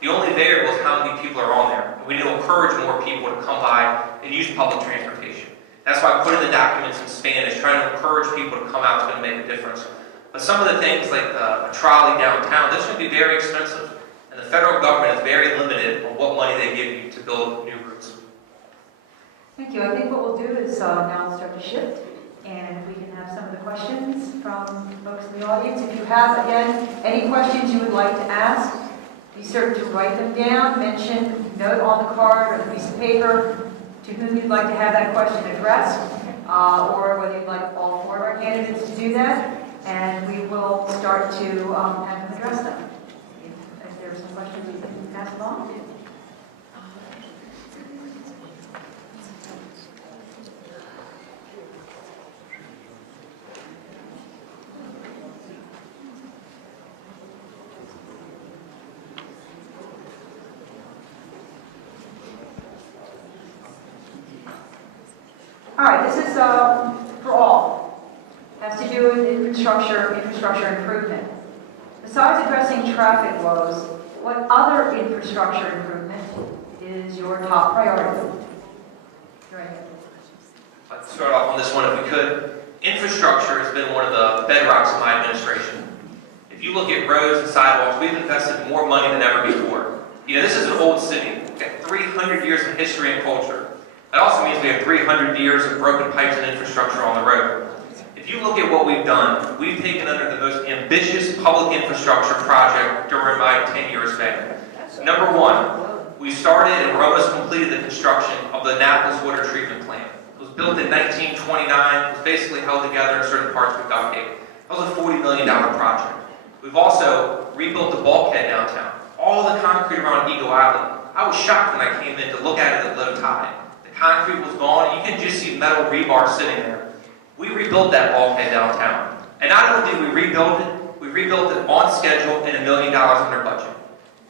The only variable is how many people are on there. And we need to encourage more people to come by and use public transportation. That's why putting the documents in Spanish, trying to encourage people to come out is going to make a difference. But some of the things like a trolley downtown, this would be very expensive. And the federal government is very limited on what money they give you to build new routes. Thank you. I think what we'll do is now start to shift, and we can have some of the questions from folks in the audience. If you have, again, any questions you would like to ask, be certain to write them down, mention, note on the card or the piece of paper to whom you'd like to have that question addressed, or whether you'd like all four of our candidates to do that. And we will start to have them address them. If there are some questions you can pass along. All right, this is for for all. Has to do with infrastructure improvement. Besides addressing traffic woes, what other infrastructure improvement is your top priority? Great. Let's start off on this one if we could. Infrastructure has been one of the bedrocks of my administration. If you look at roads and sidewalks, we've invested more money than ever before. You know, this is an old city. We've got 300 years of history and culture. That also means we have 300 years of broken pipes and infrastructure on the road. If you look at what we've done, we've taken under the most ambitious public infrastructure project during my 10-year span. Number one, we started and we're almost completed the construction of the Annapolis water treatment plant. It was built in 1929. It was basically held together in certain parts with duct tape. That was a $40 million project. We've also rebuilt the bulkhead downtown. All the concrete around Eagle Island. I was shocked when I came in to look at it at low tide. The concrete was gone. You can just see metal rebar sitting there. We rebuilt that bulkhead downtown. And not only did we rebuild it on schedule and $1 million under budget.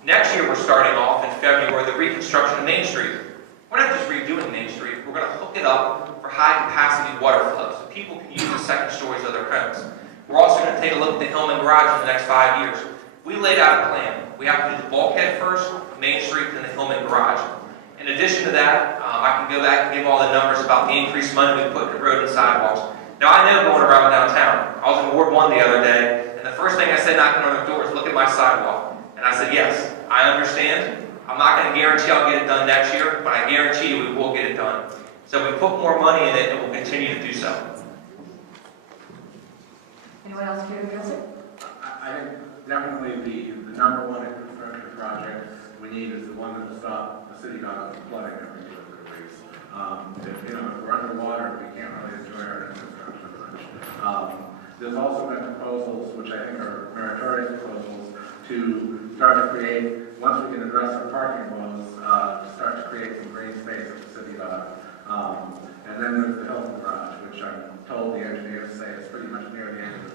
Next year we're starting off in February the reconstruction of Main Street. We're not just redoing Main Street, we're going to hook it up for high capacity water flow so people can use the second stories of their homes. We're also going to take a look at the Hillman Garage in the next 5 years. We laid out a plan. We have to do the bulkhead first, Main Street, then the Hillman Garage. In addition to that, I can go back and give all the numbers about the increased money we put in the road and sidewalks. Now I know going around downtown, I was in Ward 1 the other day, and the first thing I said knocking on the door is, look at my sidewalk. And I said, yes, I understand. I'm not going to guarantee I'll get it done next year, but I guarantee you we will get it done. So we put more money in it and we'll continue to do so. Anyone else care to address it? I think definitely the number one infrastructure project we need is the one that will stop the city from flooding every 2 or 3 weeks. If we're underwater, we can't really enjoy our infrastructure much. There's also been proposals, which I think are meritorious proposals, to start to create, once we can address our parking woes, to start to create some green space at the city dock. And then there's the Hillman Garage, which I'm told the engineers say is pretty much near the end of its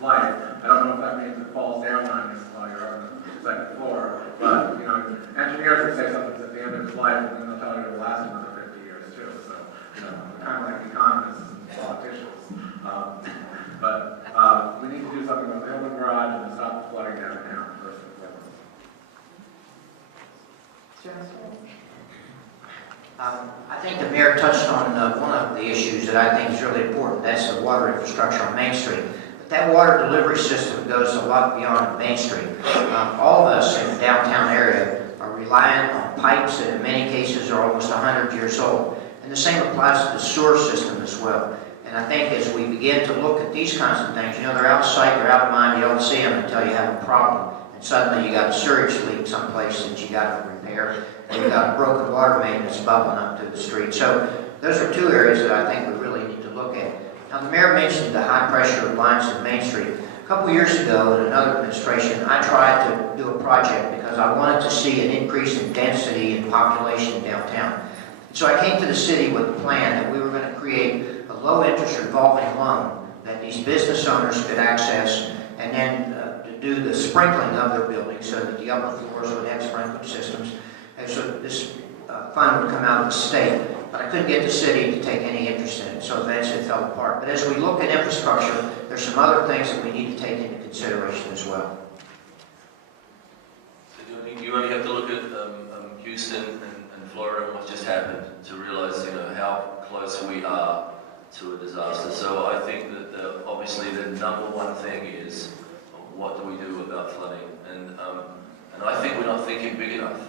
life. I don't know if that means it falls down on you while you're on the second floor, but engineers will say something's at the end of its life, and then they'll tell you it'll last another 50 years too. So, kind of like economists and politicians. But we need to do something about the Hillman Garage and to stop the flooding downtown first and foremost. I think the mayor touched on one of the issues that I think is really important. That's the water infrastructure on Main Street. But that water delivery system goes a lot beyond Main Street. All of us in the downtown area are reliant on pipes that in many cases are almost 100 years old. And the same applies to the sewer system as well. And I think as we begin to look at these kinds of things, they're out of sight, they're out of mind, you don't see them until you have a problem. And suddenly you got a sewage leak someplace that you got to repair, and you got a broken water main that's bubbling up through the street. So those are 2 areas that I think we really need to look at. Now the mayor mentioned the high pressure lines in Main Street. A couple years ago in another administration, I tried to do a project because I wanted to see an increase in density and population downtown. So I came to the city with a plan that we were going to create a low interest revolving loan that these business owners could access, and then to do the sprinkling of their buildings so that the upper floors would have sprinkler systems. And so this fund would come out of the state, but I couldn't get the city to take any interest in it, so eventually it fell apart. But as we look at infrastructure, there's some other things that we need to take into consideration as well. So you only have to look at Houston and Florida and what just happened to realize how close we are to a disaster. So I think that obviously the number one thing is what do we do about flooding, and I think we're not thinking big enough.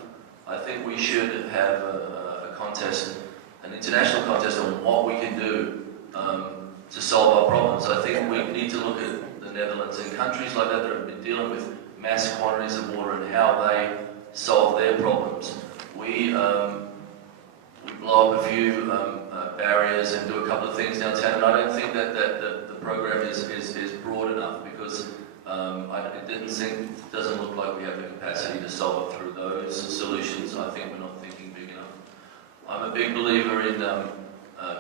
I think we should have a contest, an international contest on what we can do to solve our problems. I think we need to look at the Netherlands and countries like that have been dealing with mass quantities of water and how they solve their problems. We blow up a few barriers and do a couple of things downtown, and I don't think that the program is broad enough because it doesn't look like we have the capacity to solve it through those solutions. I think we're not thinking big enough. I'm a big believer in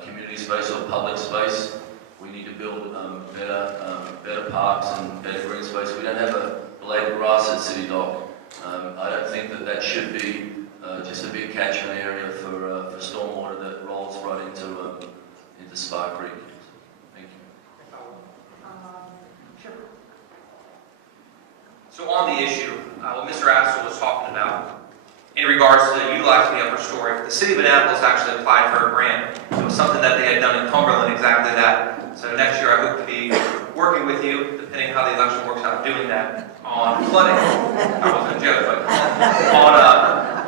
community space or public space. We need to build better parks and better green space. We don't have a blade of grass at City Dock. I don't think that should be just a big catchment area for stormwater that rolls right into Spark Creek. Sure. So on the issue, what Mr. Axel was talking about, in regards to utilizing the upper story, the city of Annapolis actually applied for a grant. It was something that they had done in Cumberland, exactly that. So next year I hope to be working with you, depending how the election works out, doing that on flooding. I wasn't a joke, but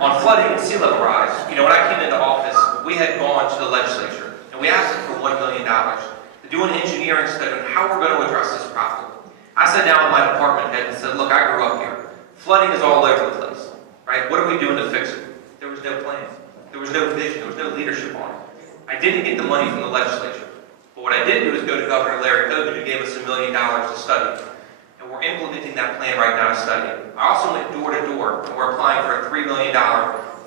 on flooding and sea level rise. You know, when I came into office, we had gone to the legislature and we asked them for $1 million to do an engineering study on how we're going to address this problem. I sat down with my department head and said, look, I grew up here. Flooding is all over the place, right? What are we doing to fix it? There was no plan. There was no vision. There was no leadership on it. I didn't get the money from the legislature. But what I did do is go to Governor Larry Hogan, who gave us $1 million to study. And we're implementing that plan right now to study it. I also went door to door, and we're applying for a $3 million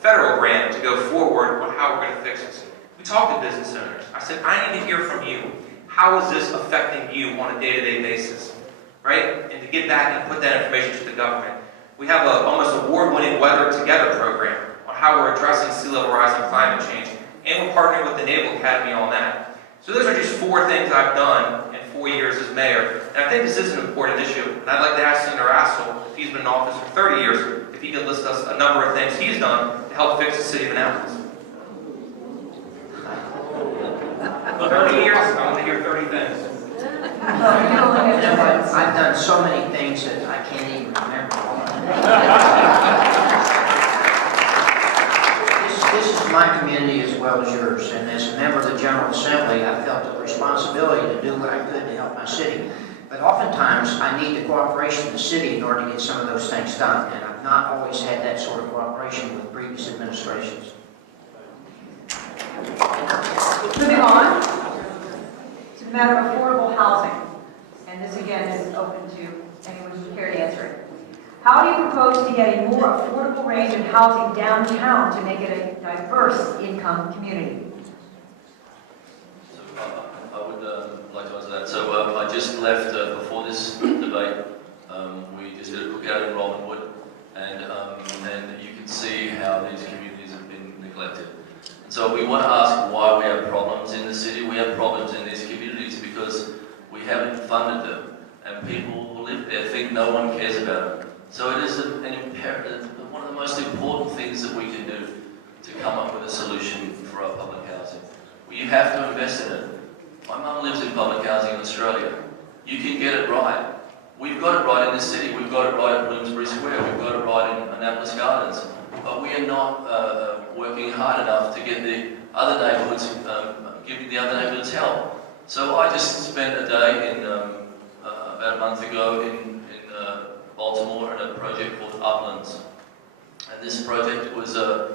federal grant to go forward on how we're going to fix this. We talked to business owners. I said, I need to hear from you. How is this affecting you on a day-to-day basis? Right? And to get back and put that information to the government. We have an almost award-winning Weather Together program on how we're addressing sea level rise and climate change. And we're partnering with the Naval Academy on that. So those are just 4 things I've done in 4 years as mayor. And I think this is an important issue. And I'd like to ask Senator Axel, if he's been in office for 30 years, if he could list us a number of things he's done to help fix the city of Annapolis. 30 years? I want to hear 30 things. You know what? I've done so many things that I can't even remember all of them. This is my community as well as yours, and as a member of the General Assembly, I felt the responsibility to do what I could to help my city. But oftentimes, I need the cooperation of the city in order to get some of those things done, and I've not always had that sort of cooperation with previous administrations. Moving on to the matter of affordable housing. And this again is open to anyone who would care to answer it. How do you propose to get a more affordable range of housing downtown to make it a diverse income community? So I would like to answer that. So I just left before this debate. We just did a cookout in Robinwood, and you can see how these communities have been neglected. And so we want to ask why we have problems in the city. We have problems in these communities because we haven't funded them, and people who live there think no one cares about them. So it is an imperative, one of the most important things that we can do to come up with a solution for our public housing. Well, you have to invest in it. My mum lives in public housing in Australia. You can get it right. We've got it right in this city. We've got it right at Bloomsbury Square. We've got it right in Annapolis Gardens. But we are not working hard enough to get the other neighbourhoods, giving the other neighbourhoods help. So I just spent a day in about a month ago in Baltimore at a project called Uplands. And this project was the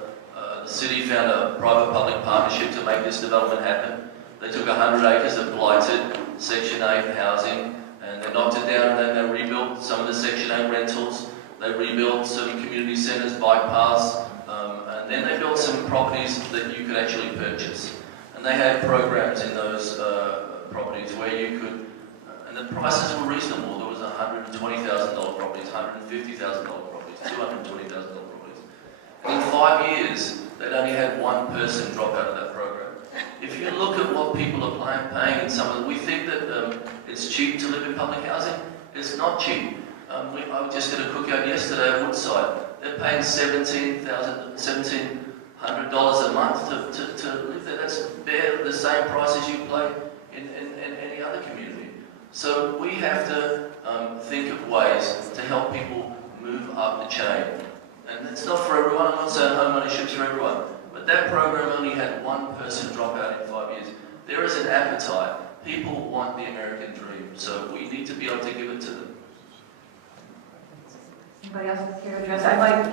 city found a private-public partnership to make this development happen. They took 100 acres of blighted Section 8 housing and they knocked it down, and then they rebuilt some of the Section 8 rentals. They rebuilt some community centres, bike paths, and then they built some properties that you could actually purchase. And they had programs in those properties where you could, and the prices were reasonable. There was $120,000 properties, $150,000 properties, $220,000 properties. And in 5 years, they'd only had one person drop out of that program. If you look at what people are paying in some of them, we think that it's cheap to live in public housing. It's not cheap. I just did a cookout yesterday at Woodside. They're paying $1,700 a month to live there. That's bare the same price as you pay in any other community. So we have to think of ways to help people move up the chain. And it's not for everyone. I'm not saying home ownership's for everyone. But that program only had one person drop out in 5 years. There is an appetite. People want the American dream. So we need to be able to give it to them. Anybody else care to address? I'd like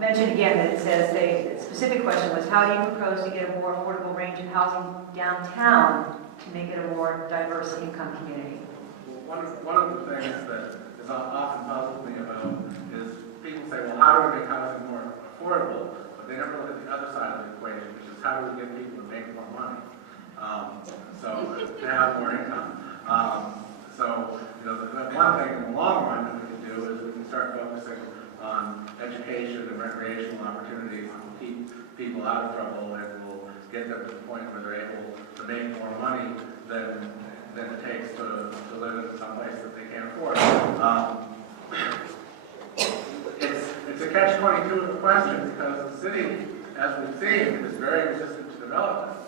mention again that it says the specific question was, how do you propose to get a more affordable range of housing downtown to make it a more diverse income community? Well, one of the things that is often puzzles me about is people say, well, how do we make housing more affordable? But they never look at the other side of the equation, which is how do we get people to make more money? So to have more income. So the one thing in the long run that we can do is we can start focusing on education and recreational opportunities that will keep people out of trouble and will get them to the point where they're able to make more money than than it takes to live in some place that they can't afford. It's a catch-22 of the question because the city, as we've seen, is very resistant to development.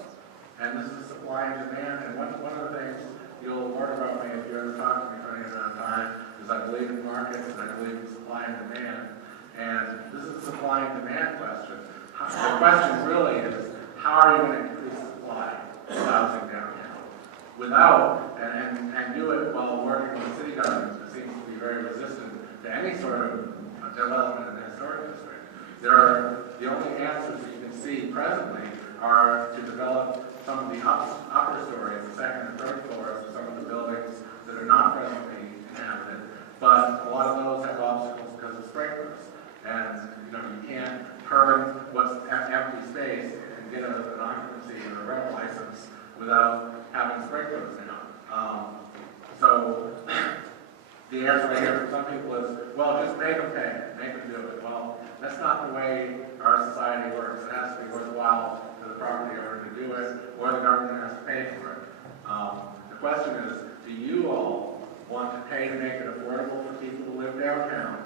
And this is supply and demand. And one of the things you'll learn about me if you ever talk to me for any amount of time is I believe in markets and I believe in supply and demand. And this is a supply and demand question. The question really is, how are you going to increase supply of housing downtown without, and do it while working with city government that seems to be very resistant to any sort of development in the historic district. The only answers that you can see presently are to develop some of the upper stories, the second and third floors of some of the buildings that are not presently inhabited. But a lot of those have obstacles because of sprinklers. And you can't turn what's empty space and get an occupancy and a rental license without having sprinklers now. So the answer I hear from some people is, well, just make them pay, make them do it. Well, that's not the way our society works. It has to be worthwhile to the property owner to do it, or the government has to pay for it. The question is, do you all want to pay to make it affordable for people to live downtown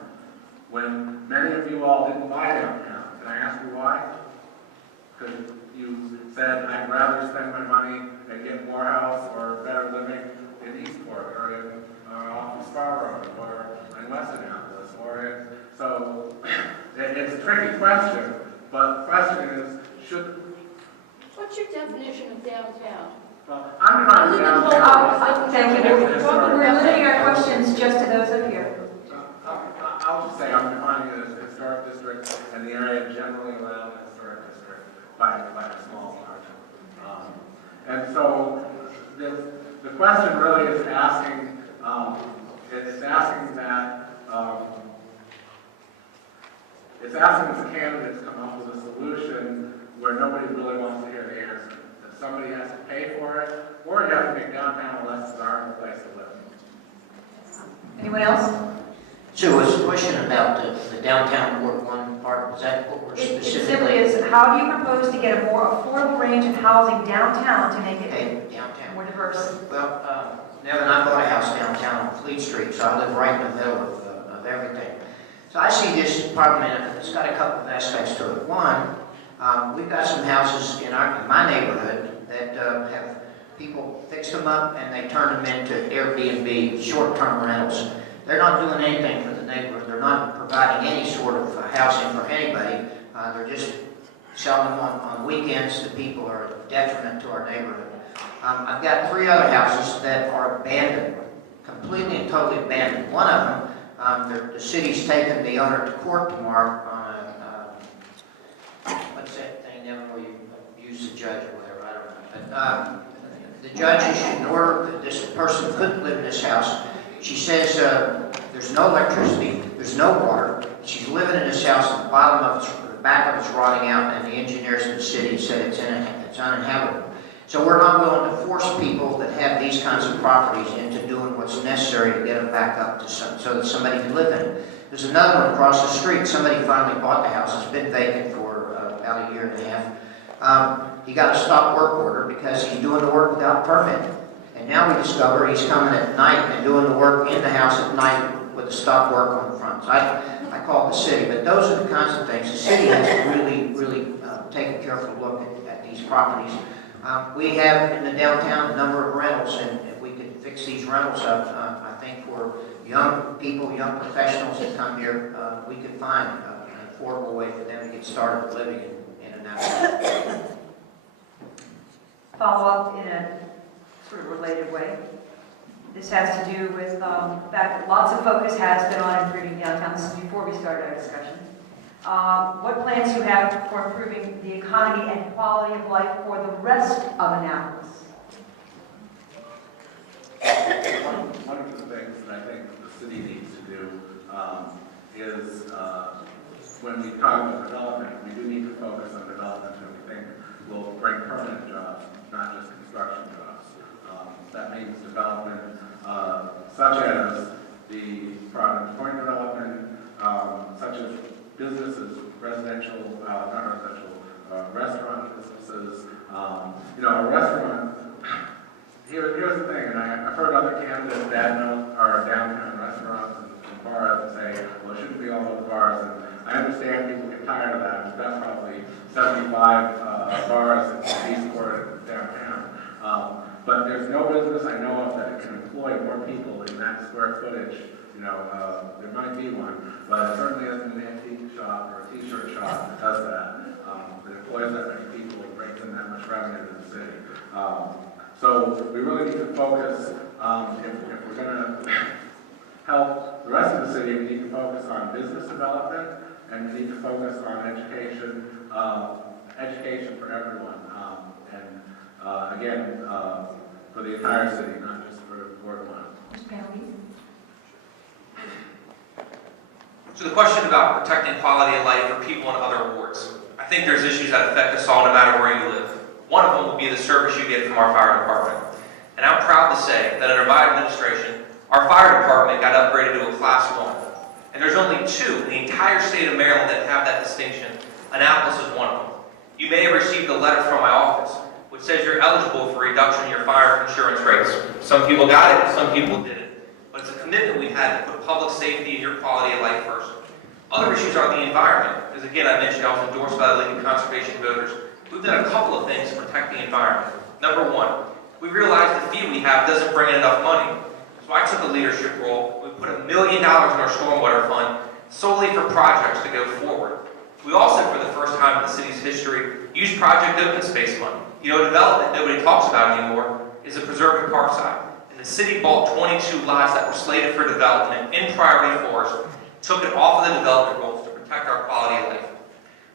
when many of you all didn't buy downtown? Can I ask you why? Because you said, I'd rather spend my money and get Morehouse or better living in Eastport or in off of Scarborough or in West Annapolis so it's a tricky question, but the question is, What's your definition of downtown? well, I'm defining downtown. Thank you. We're limiting our questions just to those up here. I'll just say I'm defining it as a historic district and the area generally around the historic district by a small margin. And so the question really is asking, it's asking the candidates come up with a solution where nobody really wants to hear the answer. That somebody has to pay for it, or you have to make downtown a less desirable place to live. Anyone else? So it's a question about the downtown Ward 1 part. Is that what we're It specifically? simply is, how do you propose to get a more affordable range of housing downtown to make Okay, it downtown. more diverse? Well, Nevin, I bought a house downtown on Fleet Street, so I live right in the middle of everything. So I see this problem, and it's got a couple of aspects to it. One, we've got some houses in my neighborhood that have people fixed them up and they turn them into Airbnb, short-term rentals. They're not doing anything for the neighborhood. They're not providing any sort of housing for anybody. They're just selling them on weekends to people who are a detriment to our neighborhood. I've got 3 other houses that are abandoned, completely and totally abandoned. One of them, the city's taking the owner to court tomorrow on what's that thing now where you use the judge or whatever, I don't know. But the judge issued an order that this person couldn't live in this house. She says there's no electricity, there's no water. She's living in this house, and the back of it's rotting out, and the engineers in the city said it's uninhabitable. So we're not willing to force people that have these kinds of properties into doing what's necessary to get them back up to so that somebody can live in it. There's another one across the street. Somebody finally bought the house. It's been vacant for about a year and a half. He got a stop work order because he's doing the work without permit. And now we discover he's coming at night and doing the work in the house at night with a stop work on the front. So I called the city, but those are the kinds of things. The city has to really take a careful look at these properties. We have in the downtown a number of rentals, and if we could fix these rentals up, I think for young people, young professionals that come here, we could find an affordable way for them to get started living in Annapolis. Follow up in a sort of related way. This has to do with the fact that lots of focus has been on improving downtown. This is before we started our discussion. What plans do you have for improving the economy and quality of life for the rest of Annapolis? One of the things that I think the city needs to do is when we talk about development, we do need to focus on development that we think will bring permanent jobs, not just construction jobs. That means development such as the Providence Point development, such as businesses, residential, not residential, restaurant businesses. A restaurant, here's the thing, and I other candidates badmouth our downtown restaurants and bars and say, well, it shouldn't be all those bars. And I understand people get tired of that. We've got probably 75 bars in Eastport and downtown. But there's no business I know of that can employ more people in that square footage. You know, there might be one, but it certainly isn't an antique shop or a t-shirt shop that does that. That employs that many people and brings in that much revenue to the city. So we really need to focus, if we're going to help the rest of the city, we need to focus on business development, and we need to focus on education for everyone. Again, for the entire city, not just for Ward 1. Mr. Penalty? So the question about protecting quality of life for people in other wards. I think there's issues that affect us all no matter where you live. One of them will be the service you get from our fire department. And I'm proud to say that under my administration, our fire department got upgraded to a Class 1. And there's only 2 in the entire state of Maryland that have that distinction. Annapolis is one of them. You may have received a letter from my office which says you're eligible for reduction in your fire insurance rates. Some people got it, some people didn't. But it's a commitment we've had to put public safety and your quality of life first. Other issues are the environment. As again, I mentioned, I was endorsed by the League of Conservation Voters. We've done a couple of things to protect the environment. Number 1, we realized the fee we have doesn't bring in enough money. So I took a leadership role. We put $1 million in our stormwater fund solely for projects to go forward. We also, for the first time in the city's history, used Project Open Space money. You know, development nobody talks about anymore is a preserved Parkside. And the city bought 22 lots that were slated for development in priority forest, took it off of the development rules to protect our quality of life.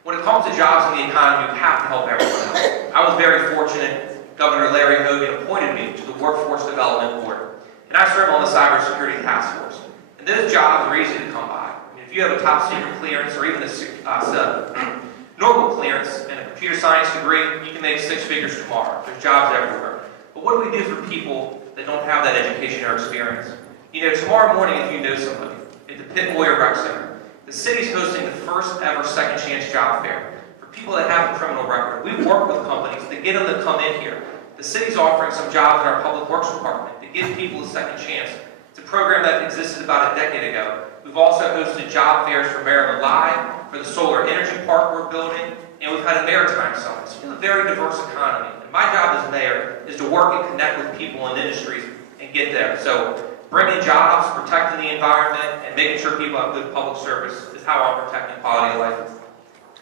When it comes to jobs and the economy, you have to help everyone else. I was very fortunate. Governor Larry Hogan appointed me to the Workforce Development Board. And I serve on the Cybersecurity Task Force. And those jobs are easy to come by. I mean, if you have a top secret clearance or even a normal clearance and a computer science degree, you can make 6 figures tomorrow. There's jobs everywhere. But what do we do for people that don't have that education or experience? You know, tomorrow morning, if you know somebody, at the Pitt Moyer Rec Center, the city's hosting the first ever second chance job fair for people that have a criminal record. We've worked with companies to get them to come in here. The city's offering some jobs in our public works department to give people a second chance. It's a program that existed about a decade ago. We've also hosted job fairs for Maryland Live, for the solar energy park we're building, and we've had a maritime summit. So we have a very diverse economy. And my job as mayor is to work and connect with people in industries and get there. So bringing jobs, protecting the environment, and making sure people have good public service is how I'm protecting quality of life.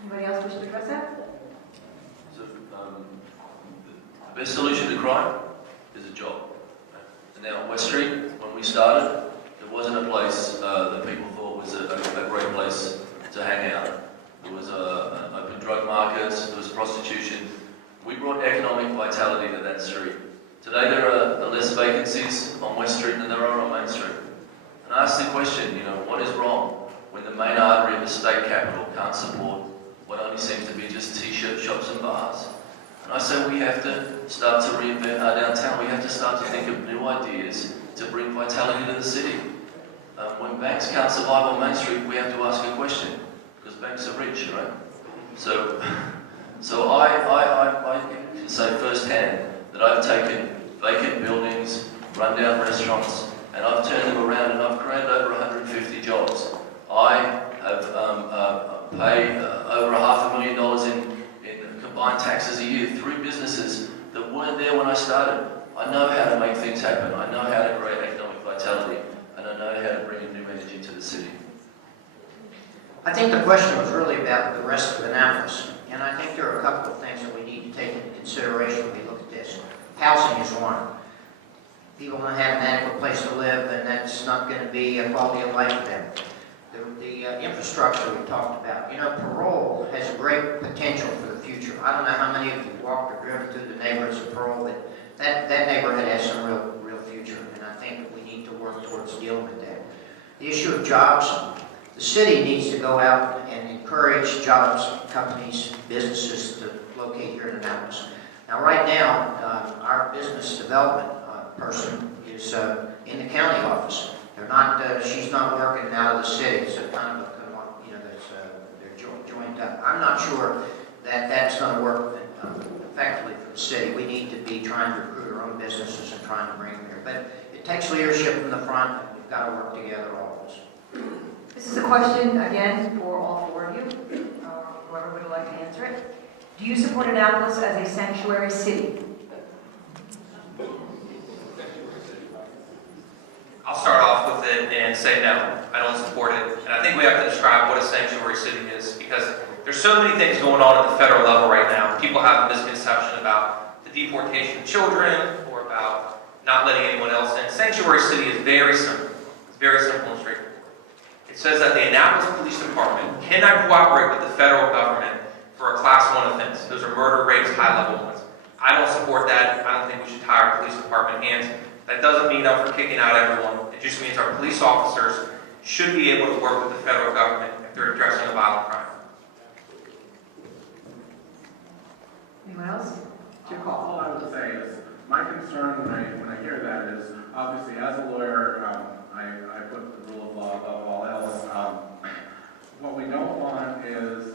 Anybody else wish to address that? So, the best solution to crime is a job. And now, on West Street, when we started, there wasn't a place that people thought was a great place to hang out. There was open drug markets, there was prostitution. We brought economic vitality to that street. Today there are less vacancies on West Street than there are on Main Street. And I asked the question, you know, what is wrong when the main artery of the state capital can't support what only seems to be just t-shirt shops and bars? And I said we have to start to reinvent our downtown. We have to start to think of new ideas to bring vitality to the city. When banks can't survive on Main Street, we have to ask a question, because banks are rich, right? So I can say firsthand that I've taken vacant buildings, rundown restaurants, and I've turned them around and I've created over 150 jobs. I have paid over $500,000 in combined taxes a year through businesses that weren't there when I started. I know how to make things happen. I know how to create economic vitality, and I know how to bring a new energy to the city. I think the question was really about the rest of Annapolis, and I think there are a couple of things that we need to take into consideration when we look at this. Housing is one. People don't have an adequate place to live, and that's not going to be a quality of life for them. The infrastructure we talked about. You know, parole has a great potential for the future. I don't know how many of you walked or driven through the neighborhoods of parole, but that neighborhood has some real future, and I think we need to work towards dealing with that. The issue of jobs. The city needs to go out and encourage jobs, companies, businesses to locate here in Annapolis. Now, right now, our business development person is in the county office. They're not. She's not working out of the city. So kind of they're joined up. I'm not sure that that's going to work effectively for the city. We need to be trying to recruit our own businesses and trying to bring them here. But it takes leadership from the front, and we've got to work together, all of us. This is a question, again, for all four of you, whoever would like to answer it. Do you support Annapolis as a sanctuary city? I'll start off with it and say no, I don't support it. And I think we have to describe what a sanctuary city is, because there's so many things going on at the federal level right now. People have a misconception about the deportation of children or about not letting anyone else in. Sanctuary city is very simple. It's very simple and straightforward. It says that the Annapolis Police Department cannot cooperate with the federal government for a Class 1 offense. Those are murder, rapes, high-level ones. I don't support that. I don't think we should tie our police department hands. That doesn't mean that we're kicking out everyone. It just means our police officers should be able to work with the federal government if they're addressing a violent crime. Anyone else? It's your call. All I would say is, my concern when I hear that is, obviously, as a lawyer, I put the rule of law above all else. What we don't want is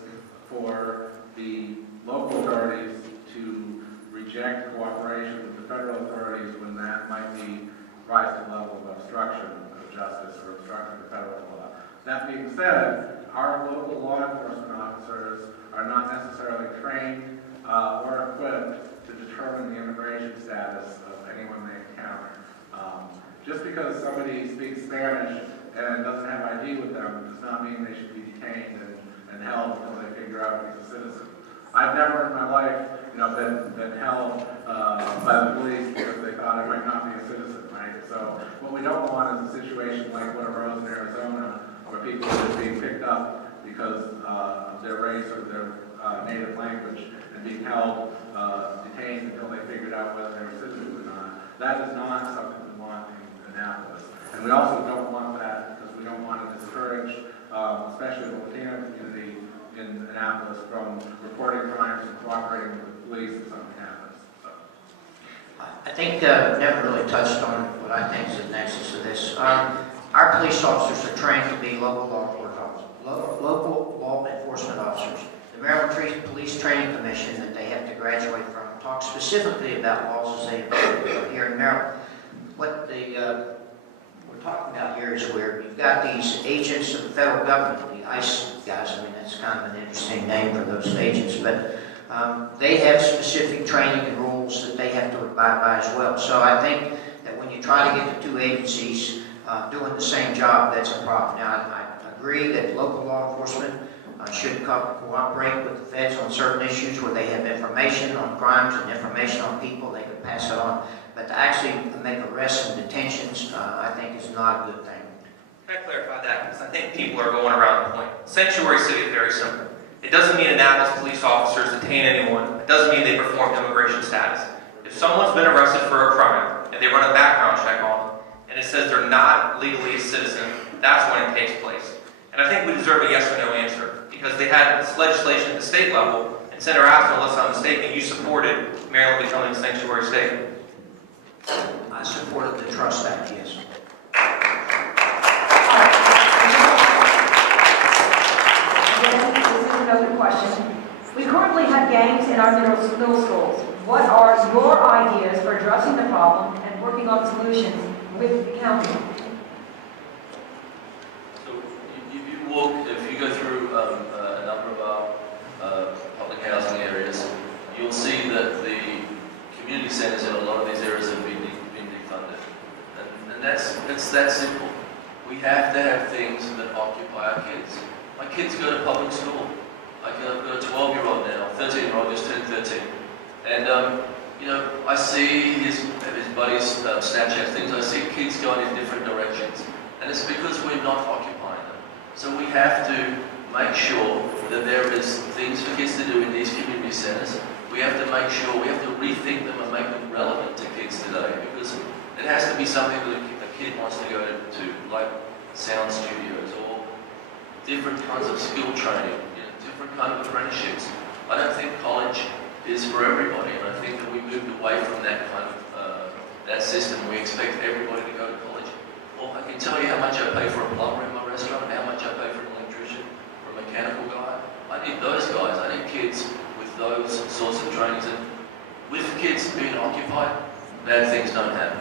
for the local authorities to reject cooperation with the federal authorities when that might be rise to the level of obstruction of justice or obstruction of federal law. That being said, our local law enforcement officers are not necessarily trained or equipped to determine the immigration status of anyone they encounter. Just because somebody speaks Spanish and doesn't have ID with them does not mean they should be detained and held until they figure out if he's a citizen. I've never in my life, been held by the police because they thought I might not be a citizen, right? So what we don't want is a situation like what arose in Arizona, where people are just being picked up because of their race or their native language and being held, detained until they figured out whether they were citizens or not. That is not something we want in Annapolis. And we also don't want that because we don't want to discourage, especially the Latino community in Annapolis, from reporting crimes and cooperating with the police if something happens. So. I think never really touched on what I think is the nexus of this. Our police officers are trained to be local law enforcement officers. The Maryland Police Training Commission that they have to graduate from talks specifically about laws as they are here in Maryland. What we're talking about here is where you've got these agents of the federal government, the ICE guys. I mean, that's kind of an interesting name for those agents, but they have specific training and rules that they have to abide by as well. So I think that when you try to get the two agencies doing the same job, that's a problem. Now, I agree that local law enforcement should cooperate with the feds on certain issues where they have information on crimes and information on people, they can pass it on. But to actually make arrests and detentions, I think is not a good thing. Can I clarify that? Because I think people are going around the point. Sanctuary city is very simple. It doesn't mean Annapolis police officers detain anyone. It doesn't mean they perform immigration status. If someone's been arrested for a crime and they run a background check on them and it says they're not legally a citizen, that's when it takes place. And I think we deserve a yes or no answer because they had this legislation at the state level, and Senator Astor, unless I'm mistaken, you supported Maryland becoming a sanctuary state. I supported the Trust Act, yes. Again, this is another question. We currently have gangs in our middle schools. What are your ideas for addressing the problem and working on solutions with the county? So if you go through a number of our public housing areas, you'll see that the community centers in a lot of these areas have been defunded. And that's that simple. We have to have things that occupy our kids. My kids go to public school. I've got a 12-year-old now, 13-year-old just turned 13. And I see his buddies Snapchat things. I see kids going in different directions. And it's because we're not occupying them. So we have to make sure that there is things for kids to do in these community centers. We have to make sure, we have to rethink them and make them relevant to kids today, because it has to be something that a kid wants to go to, like sound studios or different kinds of skill training, different kinds of apprenticeships. I don't think college is for everybody, and I think that we moved away from that kind of that system. We expect everybody to go to college. Well, I can tell you how much I pay for a plumber in my restaurant and how much I pay for an electrician or a mechanical guy. I need those guys. I need kids with those sorts of trainings. And with with kids being occupied, bad things don't happen.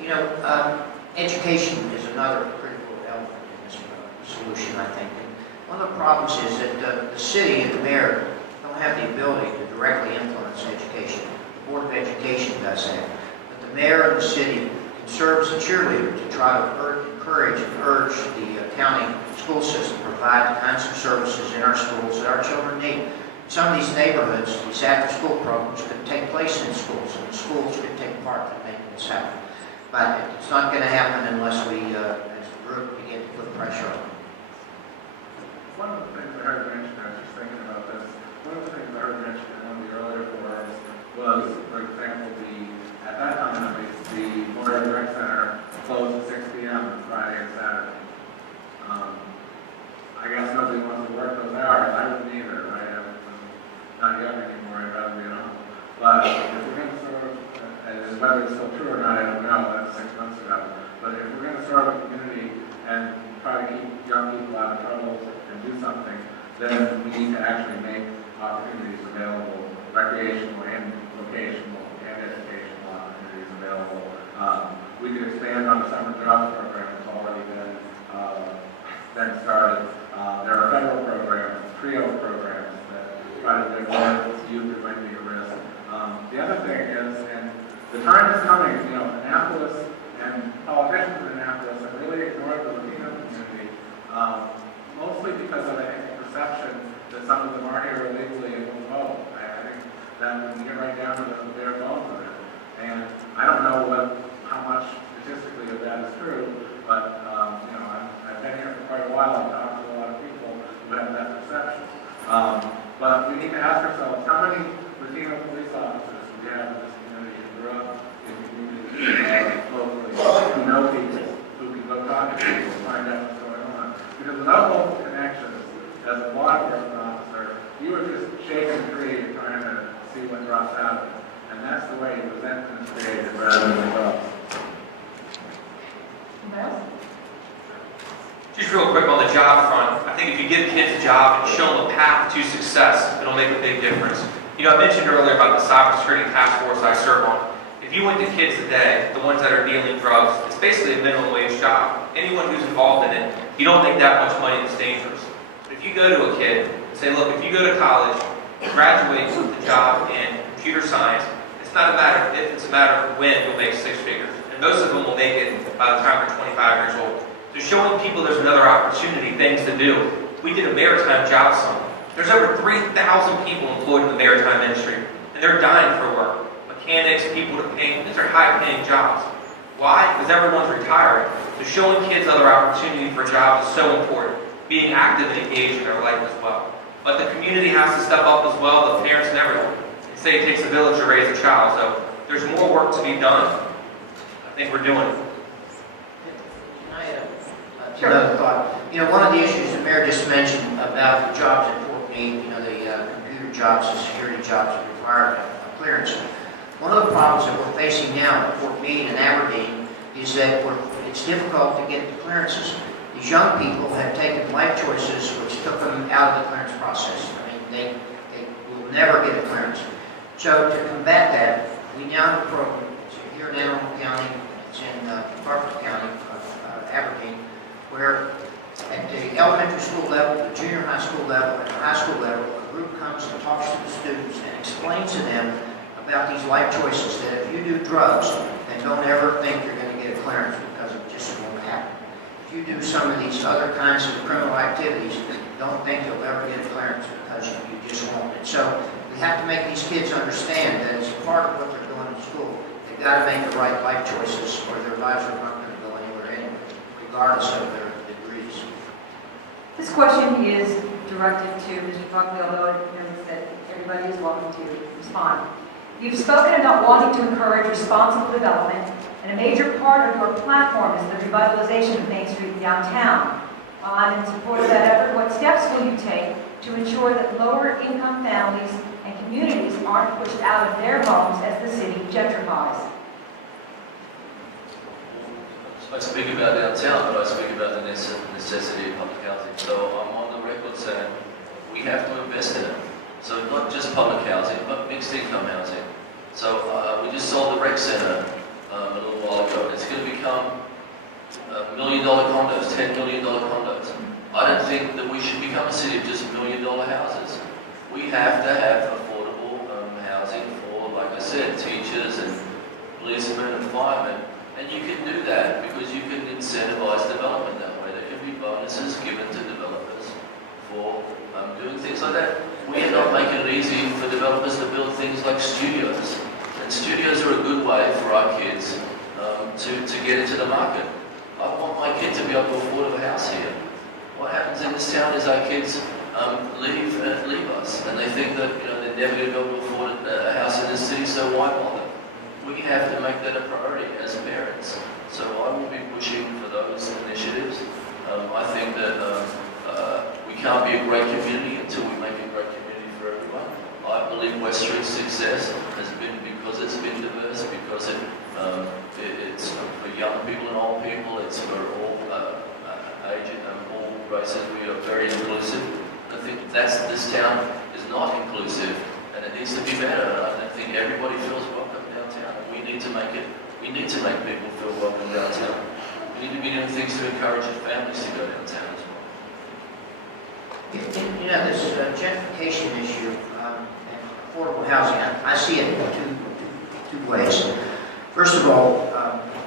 You know, education is another critical element in this solution, I think. And one of the problems is that the city and the mayor don't have the ability to directly influence education. The Board of Education does that. But the mayor and the city can serve as a cheerleader to try to encourage and urge the county school system to provide the kinds of services in our schools that our children need. Some of these neighborhoods, these after-school programs could take place in schools, and the schools could take part in making this happen. But it's not going to happen unless we, as a group, begin to put pressure on them. One of the things I heard mentioned, I was just thinking about this, one of the things I heard mentioned in one of the earlier forums was, for example, at that time at least, the Mayoral Rec Center closed at 6 p.m. on Friday and Saturday. I guess nobody wants to work those hours. I wouldn't either, right? I'm not young anymore, I'd rather be at home. But if we're going to serve, and whether it's still true or not, I don't know, that's 6 months ago. But if we're going to serve the community and try to keep young people out of trouble and do something, then we need to actually make opportunities available, recreational and vocational and educational opportunities available. We could expand on the summer jobs program that's already been started. There are federal programs, TRIO programs that try to divert youth that might be at risk. The other thing is, and the time is coming, you know, Annapolis and politicians in Annapolis have really ignored the Latino community, mostly because of the perception that some of them are here illegally and will vote. I think that when you get right down to the bare bones of it, and I don't know how much statistically of that is true, but you know, I've been here for quite a while. I've talked to a lot of people who have that perception. But we need to ask ourselves, how many Latino police officers do we have in this community who grew up in communities locally, who know people, who can go talk to people, find out what's going on? Because without local connections, as a law enforcement officer, you are just shaking the tree and trying to see what drops out of it. And that's the way resentment is created rather than love. Just real quick on the job front, I think if you give kids a job and show them a path to success, it'll make a big difference. You know, I mentioned earlier about the cybersecurity task force I serve on. If you went to kids today, the ones that are dealing drugs, it's basically a minimum wage job. Anyone who's involved in it, you don't make that much money, it's dangerous. But if you go to a kid and say, look, if you go to college, graduate with a job in computer science, it's not a matter of if, it's a matter of when you'll make 6 figures. And most of them will make it by the time they're 25 years old. So showing people there's another opportunity, things to do. We did a maritime job summit. There's over 3,000 people employed in the maritime industry, and they're dying for work. Mechanics, people to paint, these are high-paying jobs. Why? Because everyone's retiring. So showing kids other opportunity for jobs is so important. Being active and engaged in their life as well. But the community has to step up as well, the parents and everyone. They say it takes a village to raise a child, so there's more work to be done. I think we're doing it. Sure. Another thought. You know, one of the issues the mayor just mentioned about the jobs at Fort Meade, you know, the computer jobs, the security jobs that require a clearance. One of the problems that we're facing now at Fort Meade and Aberdeen is that it's difficult to get the clearances. These young people have taken life choices which took them out of the clearance process. I mean, they will never get a clearance. So to combat that, we now have a program. It's here in Annapolis County, it's in Harford County, Aberdeen, where at the elementary school level, the junior high school level, and the high school level, a group comes and talks to the students and explains to them about these life choices, that if you do drugs, then don't ever think you're going to get a clearance because it just won't happen. If you do some of these other kinds of criminal activities, don't think you'll ever get a clearance because you just won't. And so we have to make these kids understand that as part of what they're doing in school, they've got to make the right life choices or their lives are not going to go anywhere anyway, regardless of their degrees. This question is directed to Mr. Buckley, although it notes that everybody is welcome to respond. You've spoken about wanting to encourage responsible development, and a major part of your platform is the revitalization of Main Street downtown. In support of that effort, what steps will you take to ensure that lower-income families and communities aren't pushed out of their homes as the city gentrifies? I speak about downtown, but I speak about the necessity of public housing. So I'm on the record saying we have to invest in it. So not just public housing, but mixed income housing. So we just sold the rec centre a little while ago. It's going to become $1 million condos, $10 million condos. I don't think that we should become a city of just $1 million houses. We have to have affordable housing for, like I said, teachers and policemen and firemen. And you can do that because you can incentivize development that way. There can be bonuses given to developers for doing things like that. We are not making it easy for developers to build things like studios. And studios are a good way for our kids to get into the market. I want my kid to be able to afford a house here. What happens in this town is our kids leave us, and they think that they're never going to be able to afford a house in this city, so why bother? We have to make that a priority as parents. So I will be pushing for those initiatives. I think that we can't be a great community until we make a great community for everyone. I believe West Street's success has been because it's been diverse, because it's for young people and old people, it's for all ages and all races. We are very inclusive. I think this town is not inclusive, and it needs to be better. I don't think everybody feels welcome downtown. We need to make people feel welcome downtown. We need to be doing things to encourage families to go downtown as well. This gentrification issue and affordable housing, I see it two ways. First of all,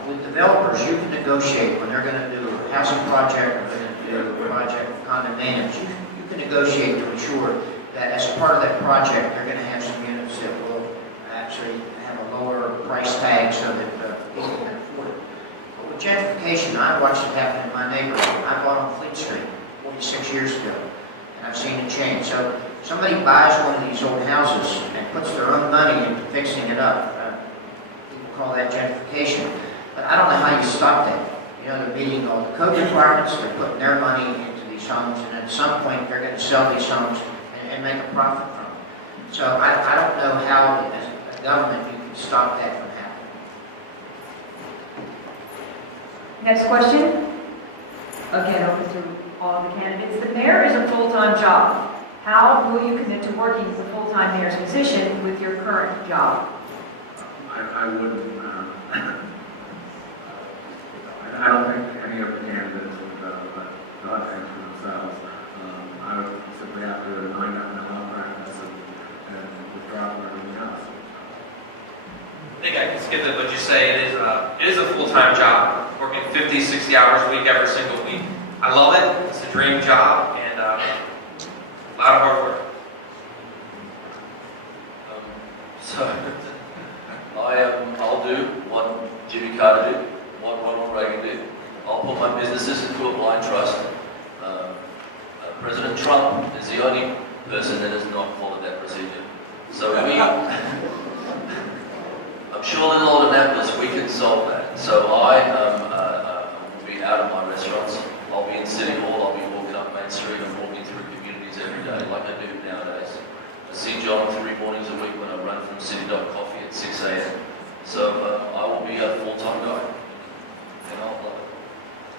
with developers, you can negotiate when they're going to do a housing project or they're going to do a project with condominiums. You can negotiate to ensure that as part of that project, they're going to have some units that will actually have a lower price tag so that people can afford it. But with gentrification, I watched it happen in my neighborhood. I bought on Fleet Street 46 years ago, and I've seen it change. So somebody buys one of these old houses and puts their own money into fixing it up. People call that gentrification. But I don't know how you stop that. They're meeting all the code requirements, they're putting their money into these homes, and at some point they're going to sell these homes and make a profit from them. So I don't know how, as a government, you can stop that from happening. Next question. Again, open to all of the candidates. The mayor is a full-time job. How will you commit to working the full-time mayor's position with your current job? I wouldn't. I don't think any of the candidates would not think for themselves. I would simply have to mind up my law practice and withdraw from everything else. I think I can skip it, but just say it is a full-time job, working 50, 60 hours a week every single week. I love it. It's a dream job, and a lot of hard work. I'll do what Jimmy Carter did, what Ronald Reagan did. I'll put my businesses into a blind trust. President Trump is the only person that has not followed that procedure. So I'm sure in Lord Annapolis we can solve that. So I will be out of my restaurants. I'll be in City Hall. I'll be walking up Main Street and walking through communities every day, like I do nowadays. I see John 3 mornings a week when I run from City Coffee at 6 a.m. So I will be a full-time guy, and I'll love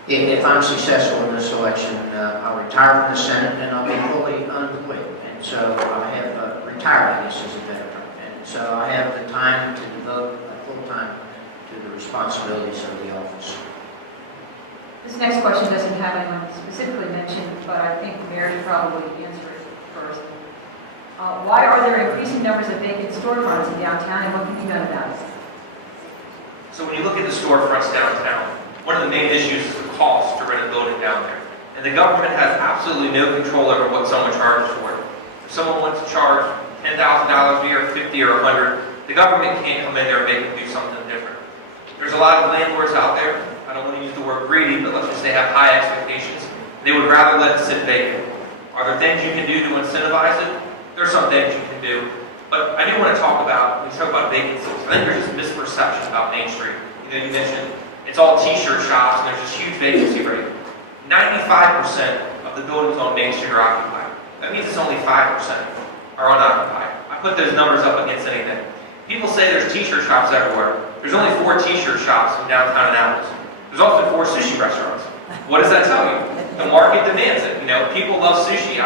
it. If I'm successful in this election, I'll retire from the Senate and I'll be fully unemployed. And so I have retired, I guess is a better term. And so I have the time to devote full-time to the responsibilities of the office. This next question doesn't have anyone specifically mentioned, but I think the mayor should probably answer it first. Why are there increasing numbers of vacant storefronts in downtown, and what can be done about it? So when you look at the storefronts downtown, one of the main issues is the cost to rent a building down there. And the government has absolutely no control over what someone charges for it. If someone wants to charge $10,000 a year, 50 or 100, the government can't come in there and make them do something different. There's a lot of landlords out there, I don't want to use the word greedy, but let's just say have high expectations. They would rather let it sit vacant. Are there things you can do to incentivize it? There's some things you can do. But I do want to talk about, when we talk about vacancies, I think there's just misperception about Main Street. You mentioned it's all t-shirt shops and there's this huge vacancy rate. 95% of the buildings on Main Street are occupied. That means it's only 5% are unoccupied. I put those numbers up against anything. People say there's t-shirt shops everywhere. There's only 4 t-shirt shops in downtown Annapolis. There's also 4 sushi restaurants. What does that tell you? The market demands it. People love sushi.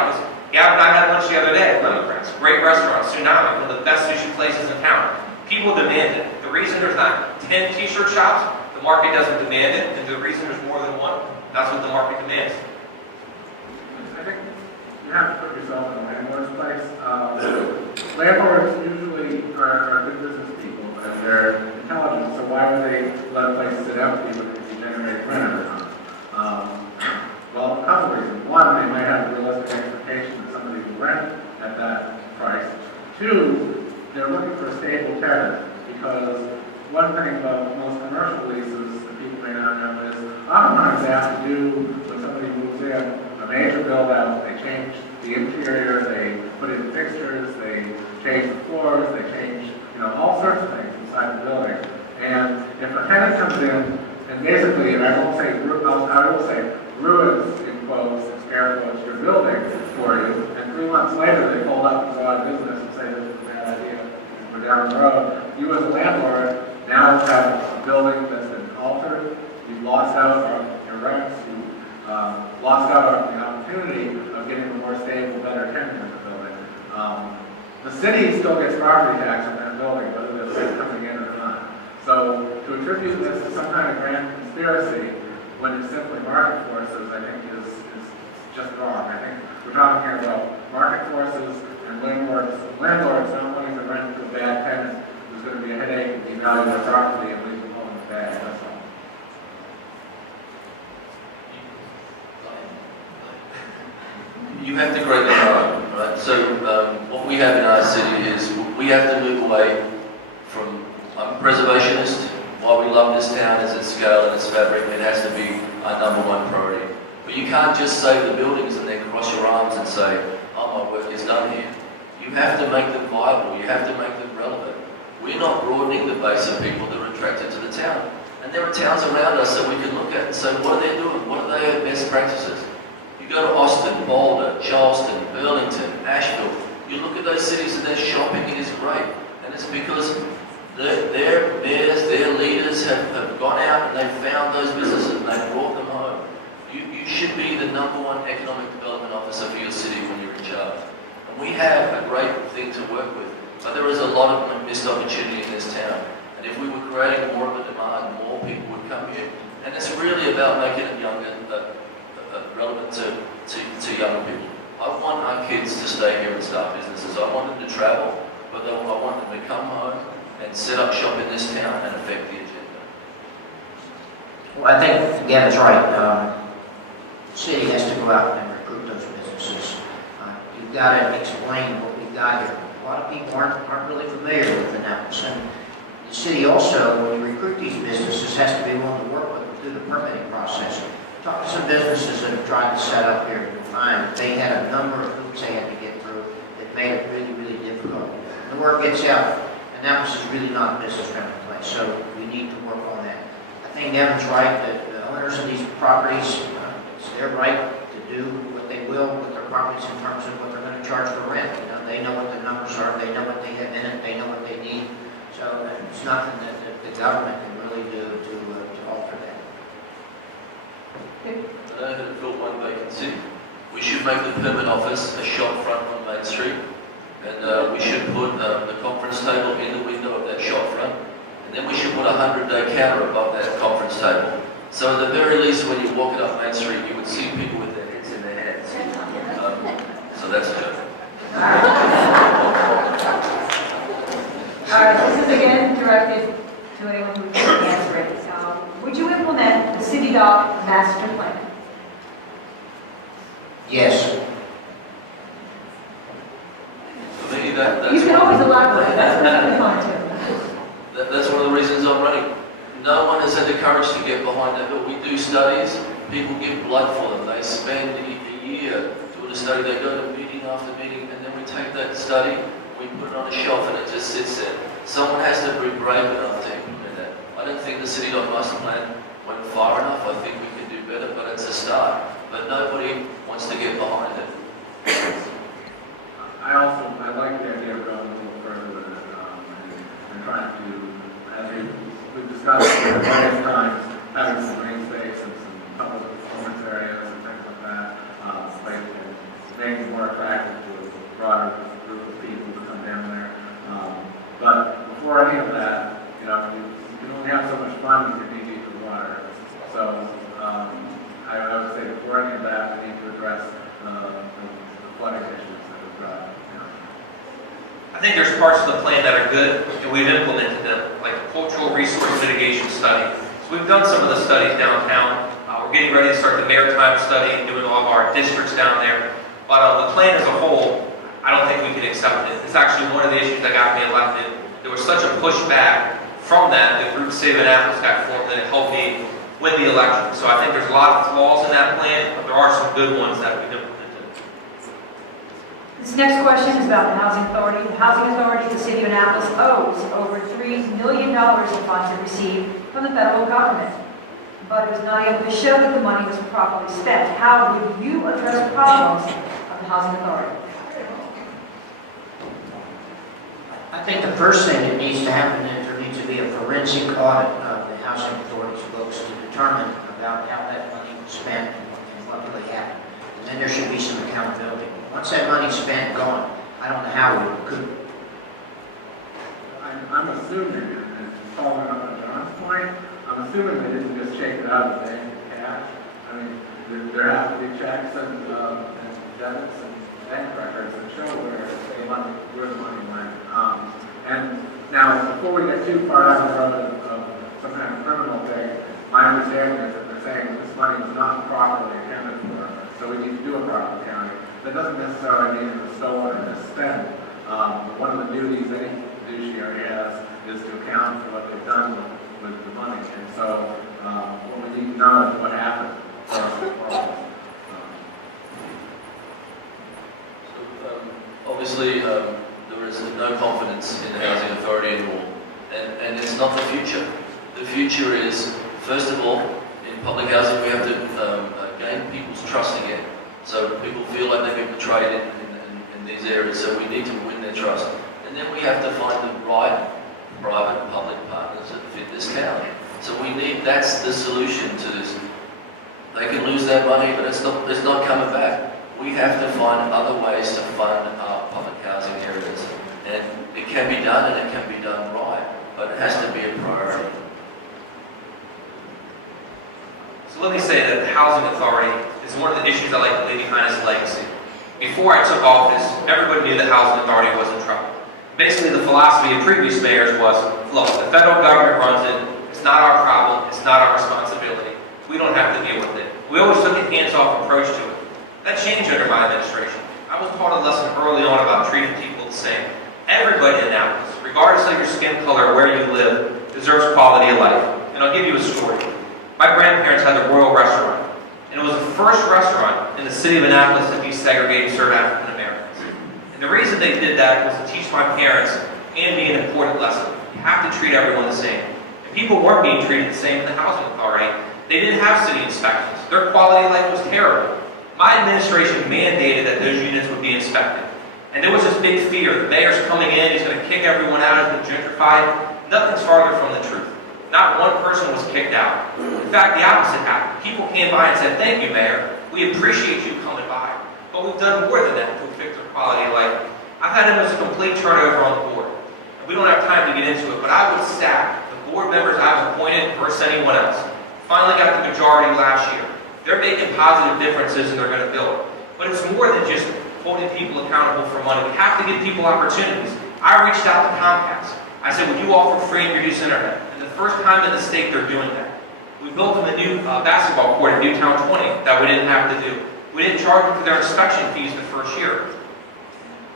Gab and I had lunch the other day at Lemongrass. Great restaurant, Tsunami, one of the best sushi places in town. People demand it. The reason there's not 10 t-shirt shops, the market doesn't demand it, and the reason there's more than one, that's what the market demands. I think you have to put yourself in a landlord's place. Landlords usually are good business people, and they're intelligent, so why would they let a place sit empty when you generate rent every month? Well, a couple reasons. One, they might have a realistic expectation that somebody will rent at that price. Two, they're looking for a stable tenant, because one thing about most commercial leases that people may not know is oftentimes they have to do, when somebody moves in, a major build out. They change the interior, they put in fixtures, they change the floors, they change, all sorts of things inside the building. And if a tenant comes in and basically, and I will say ruins, in quotes, in scare quotes, your building for you, and 3 months later they pull up and go out of business and say this is a bad idea, we're down the road. You as a landlord now have a building that's been altered, you've lost out on your rents, you've lost out on the opportunity of getting a more stable, better tenant in the building. The city still gets property tax on that building, whether there's rent coming in or not. So to attribute this to some kind of grand conspiracy when it's simply market forces, I think is just wrong. I think we're talking here about market forces and landlords not wanting to rent to a bad tenant who's going to be a headache and devalue their property and leave them home in the bad. That's all. You have to grow your own, right? So what we have in our city is we have to move away from, I'm a preservationist. While we love this town, as its scale and its fabric, it has to be our #1 priority. But you can't just save the buildings and then cross your arms and say, oh, my work is done here. You have to make them viable, you have to make them relevant. We're not broadening the base of people that are attracted to the town. And there are towns around us that we can look at and say, what are they doing? What are their best practices? You go to Austin, Boulder, Charleston, Burlington, Asheville, you look at those cities and their shopping is great. And it's because their mayors, their leaders have gone out and they've found those businesses and they've brought them home. You should be the #1 economic development officer for your city when you're in charge. And we have a great thing to work with, but there is a lot of missed opportunity in this town. And if we were creating more of a demand, more people would come here. And it's really about making it younger, relevant to young people. I want our kids to stay here and start businesses. I want them to travel, but I want them to come home and set up shop in this town and affect the agenda. Well, I think Gavin's right. The city has to go out and recruit those businesses. You've got to explain what we've got here. A lot of people aren't really familiar with Annapolis. And the city also, when you recruit these businesses, has to be willing to work with them through the permitting process. Talk to some businesses that have tried to set up here and find that they had a number of hoops they had to get through that made it really, really difficult. The word gets out. Annapolis is really not a business-friendly place, so we need to work on that. I think Gavin's right that the owners of these properties, it's their right to do what they will with their properties in terms of what they're going to charge for rent. They know what the numbers are, they know what they have in it, they know what they need. So it's nothing that the government can really do to alter that. I know that built one vacancy. We should make the permit office a shop front on Main Street. And we should put the conference table in the window of that shop front. And then we should put a 100-day counter above that conference table. So at the very least, when you're walking up Main Street, you would see people with their heads in their hands. So that's a joke. All right, this is again directed to anyone who can answer it. Would you implement the city dock master plan? Yes. For me, that's You can always elaborate, that's perfectly fine too. That's one of the reasons I'm running. No one has had the courage to get behind that, but we do studies. People give blood for them. They spend a year doing a study. They go to meeting after meeting, and then we take that study, we put it on a shelf, and it just sits there. Someone has to be brave enough to implement that. I don't think the city dock master plan went far enough. I think we can do better, but it's a start. But nobody wants to get behind it. I like the idea of going a little further with it and trying to, as we've discussed at various times, having some green space and some public performance areas and things like that, making it more attractive before any of that, you know, you can only have so much fun when you're knee deep in water. So I would say before any of that, we need to address the flooding issues that we've got. You know. I think there's parts of the plan that are good, and we've implemented them, like the cultural resource mitigation study. So we've done some of the studies downtown. We're getting ready to start the maritime study and doing all of our districts down there. But the plan as a whole, I don't think we can accept it. It's actually one of the issues that got me elected. There was such a pushback from that, the group City of Annapolis got formed, and it helped me win the election. So I think there's a lot of flaws in that plan, but there are some good ones that we've implemented. This next question is about the Housing Authority. The Housing Authority of the City of Annapolis owes over $3 million in funds it received from the federal government, but it was not able to show that the money was properly spent. How would you address the problems of the Housing Authority? I think the first thing that needs to happen is there needs to be a forensic audit of the Housing Authority's books to determine about how that money was spent and what really happened. And then there should be some accountability. Once that money's spent, gone, I don't know how we could. I'm assuming, and following up on John's point, I'm assuming they didn't just shake it out of the bank in cash. I mean, there have to be checks and debits and bank records that show where the money went. And now, before we get too far down the road of some kind of criminal thing, my understanding is that they're saying this money was not properly accounted for, so we need to do a proper accounting. That doesn't necessarily mean it was stolen or misspent. One of the duties any fiduciary has is to account for what they've done with the money. And so what we need to know is what happened. Obviously, there is no confidence in the Housing Authority anymore, and it's not the future. The future is, first of all, in public housing, we have to gain people's trust again. So people feel like they've been betrayed in these areas, so we need to win their trust. And then we have to find the right private and public partners that fit this county. So that's the solution to this. They can lose that money, but it's not coming back. We have to find other ways to fund our public housing areas. And it can be done, and it can be done right, but it has to be a priority. So let me say that the Housing Authority is one of the issues I like to leave behind as a legacy. Before I took office, everybody knew the Housing Authority was in trouble. Basically, the philosophy of previous mayors was, look, the federal government runs it, it's not our problem, it's not our responsibility, we don't have to deal with it. We always took a hands-off approach to it. That changed under my administration. I was taught a lesson early on about treating people the same. Everybody in Annapolis, regardless of your skin color or where you live, deserves quality of life. And I'll give you a story. My grandparents had the Royal Restaurant, and it was the first restaurant in the city of Annapolis to desegregate and serve African Americans. And the reason they did that was to teach my parents and me an important lesson. You have to treat everyone the same. And people weren't being treated the same in the Housing Authority. They didn't have city inspections. Their quality of life was terrible. My administration mandated that those units would be inspected. And there was this big fear. The mayor's coming in, he's going to kick everyone out, he's going to gentrify. Nothing's farther from the truth. Not one person was kicked out. In fact, the opposite happened. People came by and said, thank you, Mayor. We appreciate you coming by. But we've done more than that to fix their quality of life. I've had almost a complete turnover on the board. And we don't have time to get into it, but I would stack the board members I've appointed versus anyone else. Finally got the majority last year. They're making positive differences and they're going to build. But it's more than just holding people accountable for money. We have to give people opportunities. I reached out to Comcast. I said, would you offer free and reduced internet? And the first time in the state they're doing that. We built them a new basketball court at Newtown 20 that we didn't have to do. We didn't charge them for their inspection fees the first year.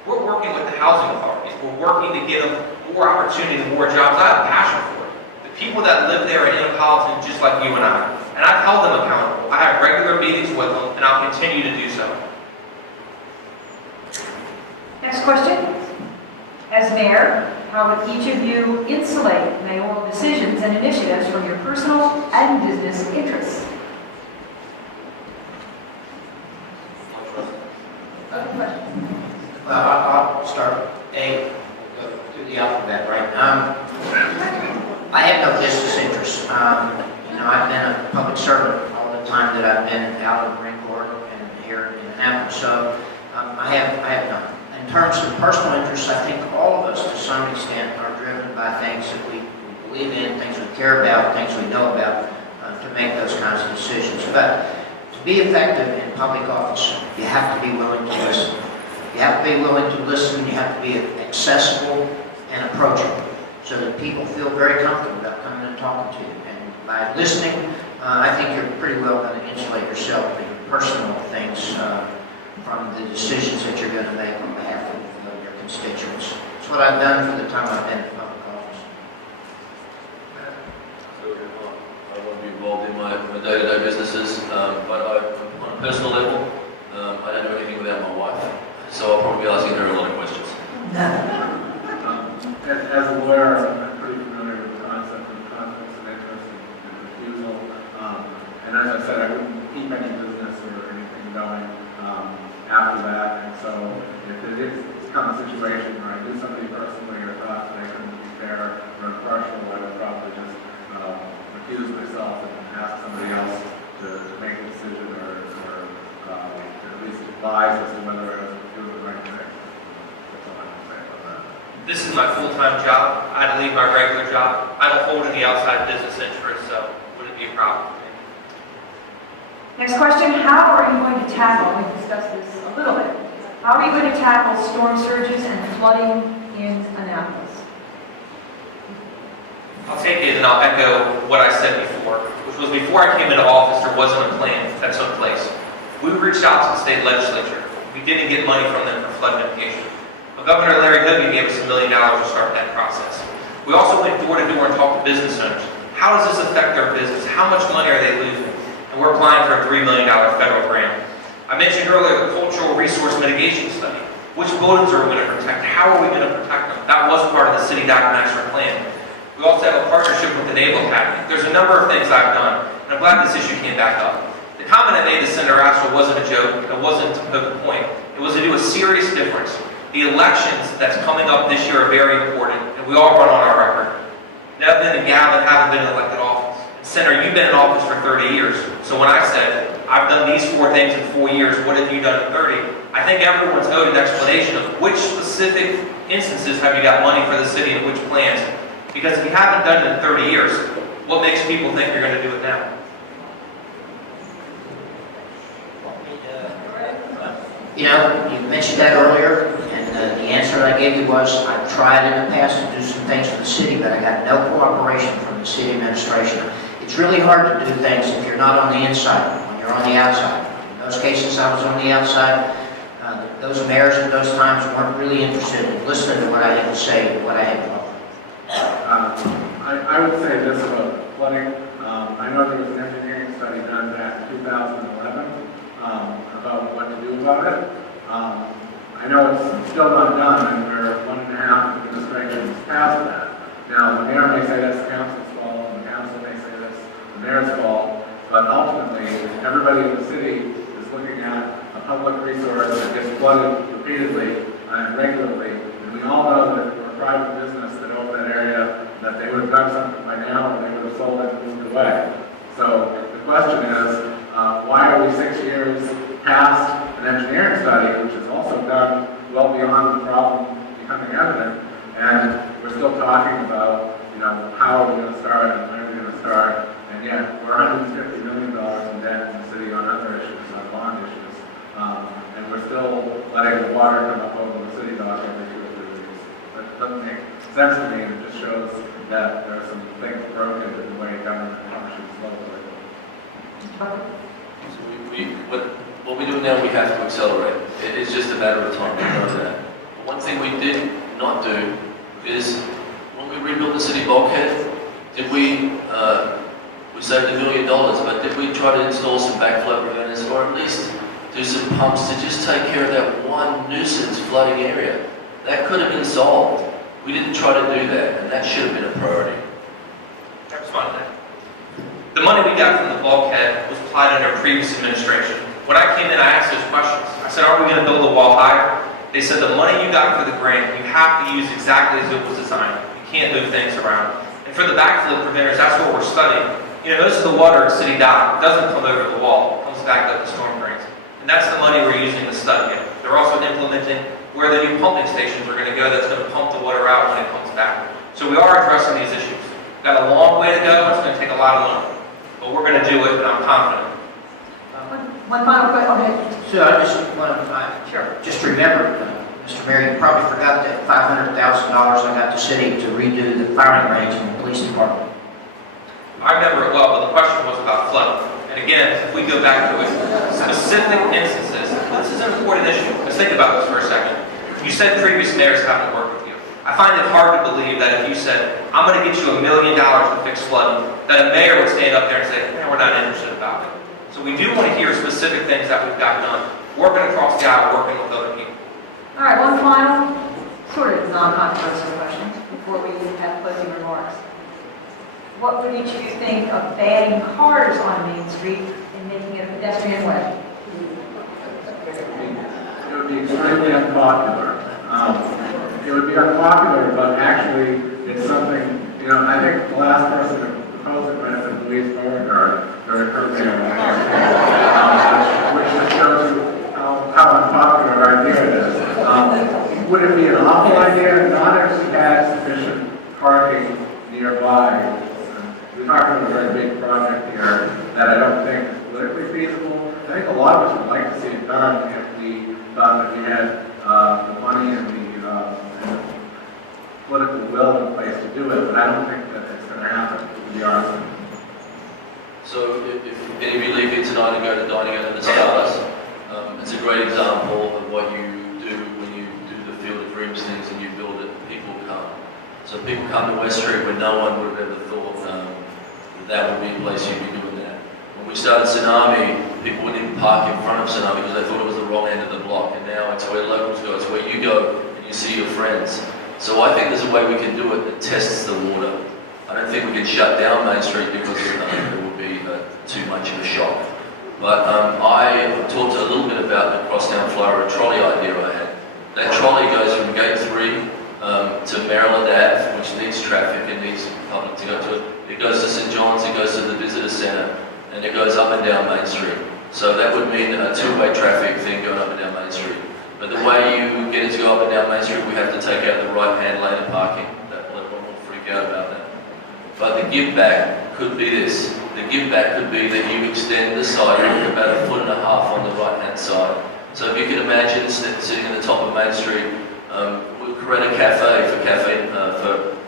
We're working with the housing authorities. We're working to give them more opportunity and more jobs. I have a passion for it. The people that live there in Annapolis, just like you and I've held them accountable. I have regular meetings with them, and I'll continue to do so. Next question. As mayor, how would each of you insulate mayoral decisions and initiatives from your personal and business interests? Other questions? Well, I'll start. A, go through the alphabet, right? I have no business interests. I've been a public servant all the time that I've been out of the Marine Corps and here in Annapolis, so I have none. In terms of personal interests, I think all of us, to some extent, are driven driven by things that we believe in, things we care about, things we know about, to make those kinds of decisions. But to be effective in public office, you have to be willing to listen. You have to be willing to listen, you have to be accessible and approachable so that people feel very comfortable about coming and talking to you. And by listening, I think you're pretty well going to insulate yourself and your personal things from the decisions that you're going to make on behalf of your constituents. It's what I've done for the time I've been in public office. I want to be involved in my day-to-day businesses, but on a personal level, I don't do anything without my wife, so I'll probably be asking her a lot of questions. As a lawyer, I'm pretty familiar with the concept of conflicts of interest and refusal. And as I said, I wouldn't keep any business or anything going after that. And so if it is come a situation where I do something personally or thought that I couldn't be fair or impartial, I would probably just recuse myself and ask somebody else to make a decision or at least advise as to whether I was doing the right thing. That's all I can say about that. This is my full-time job. I had to leave my regular job. I don't hold any outside business interests, so it wouldn't be a problem for me. Next question, how are you going to tackle, we discussed this a little bit, how are you going to tackle storm surges and flooding in Annapolis? I'll take it and I'll echo what I said before, which was before I came into office, there wasn't a plan that took place. We reached out to the state legislature. We didn't get money from them for flood mitigation. But Governor Larry Hogan gave us $1 million to start that process. We also went door to door and talked to business owners. How does this affect their business? How much money are they losing? And we're applying for a $3 million federal grant. I mentioned earlier the cultural resource mitigation study. Which buildings are we going to protect? How are we going to protect them? That was part of the city doc master plan. We also have a partnership with the Naval Academy. There's a number of things I've done, and I'm glad this issue came back up. The comment I made to Senator Axel wasn't a joke. It wasn't to poke a point. It was to do a serious difference. The elections that's coming up this year are very important, and we all run on our record. Nevin and Gavin haven't been in elected office. Senator, you've been in office for 30 years. So when I said, I've done these 4 things in 4 years, what have you done in 30? I think everyone's owed an explanation of which specific instances have you got money for the city and which plans. Because if you haven't done it in 30 years, what makes people think you're going to do it now? You know, you mentioned that earlier, and the answer I gave you was, I've tried in the past to do some things for the city, but I got no cooperation from the city administration. It's really hard to do things if you're not on the inside, when you're on the outside. In those cases, I was on the outside. Those mayors at those times weren't really interested in listening to what I had to say and what I had to offer. I would say this about flooding. I know there was an engineering study done back in 2011 about what to do about it. I know it's still not done, and we're 1.5 administrations past that. Now, the mayor may say that's the council's fault, and the council may say that's the mayor's fault, but ultimately, everybody in the city is looking at a public resource that gets flooded repeatedly and regularly, and we all know that if we're a private business that owned that area, that they would have done something by now, and they would have sold it and moved away. So the question is, why are we 6 years past an engineering study, which is also done well beyond the problem becoming evident, and we're still talking about, you know, how are we going to start and when are we going to start, and yet we're $150 million in debt in the city on other issues, on bond issues, and we're still letting the water come up over the city dock every 2 or 3 weeks. That doesn't make sense to me, and it just shows that there are some things broken in the way government functions locally. So what we do now, we have to accelerate. It is just a matter of time. We know that. One thing we did not do is when we rebuilt the city bulkhead, did we saved $1 million, but did we try to install some backflow preventers or at least do some pumps to just take care of that one nuisance flooding area? That could have been solved. We didn't try to do that, and that should have been a priority. I respond to that. The money we got from the bulkhead was applied under a previous administration. When I came in, I asked those questions. I said, are we going to build the wall higher? They said, the money you got for the grant, you have to use exactly as it was designed. You can't move things around. And for the backflow preventers, that's what we're studying. You know, most of the water at City Dock doesn't come over the wall. It comes back up the storm drains. And that's the money we're using to study it. They're also implementing where the new pumping stations are going to go that's going to pump the water out when it comes back. So So we are addressing these issues. Got a long way to go, it's going to take a lot of money. But we're going to do it, and I'm confident. One final question. Okay. So I just want to, just remember, Mr. Mayor, you probably forgot that $500,000 I got the city to redo the firing range in the police department. I remember it well, but the question was about flooding. And again, if we go back to it, specific instances, this is an important issue. Let's think about this for a second. You said previous mayors haven't worked with you. I find it hard to believe that if you said, I'm going to get you $1 million to fix flooding, that a mayor would stand up there and say, no, we're not interested about it. So we do want to hear specific things that we've got done. Working across the aisle, working with other people. All right, one final, sort of non-controversial question before we have closing remarks. What would each of you think of banning cars on Main Street and making it a pedestrian way? It would be extremely unpopular. It would be unpopular, but actually, it's something, I think the last person to propose it might have been Louise Beauregard during her mayoral campaign, which just shows you how unpopular our idea it is. Would it be an awful idea not if we had sufficient parking nearby? We're talking about a very big project here that I don't think is politically feasible. I think a lot of us would like to see it done if we thought that we had the money and the political will in place to do it, but I don't think that it's going to happen, to be honest. So if any of you leave here tonight and go to dining out at the Stars, it's a great example of what you do when you do the Field of Dreams things and you build it, people come. So people come to West Street when no one would have ever thought that would be a place you'd be doing that. When we started Tsunami, people wouldn't even park in front of Tsunami because they thought it was the wrong end of the block, and now it's where locals go, it's where you go and you see your friends. So I think there's a way we can do it that tests the water. I don't think we can shut down Main Street because it would be too much of a shock. But I talked a little bit about the Crosstown Flora trolley idea I had. That trolley goes from Gate 3 to Maryland Ave, which needs traffic and needs public to go to it. It goes to St. John's, it goes to the Visitor Centre, and it goes up and down Main Street. So that would mean a two-way traffic thing going up and down Main Street. But the way you get it to go up and down Main Street, we have to take out the right-hand lane of parking. Everyone will freak out about that. But the give back could be this. The give back could be that you extend the sidewalk about 1.5 feet on the right-hand side. So if you can imagine sitting at the top of Main Street, we'll create a cafe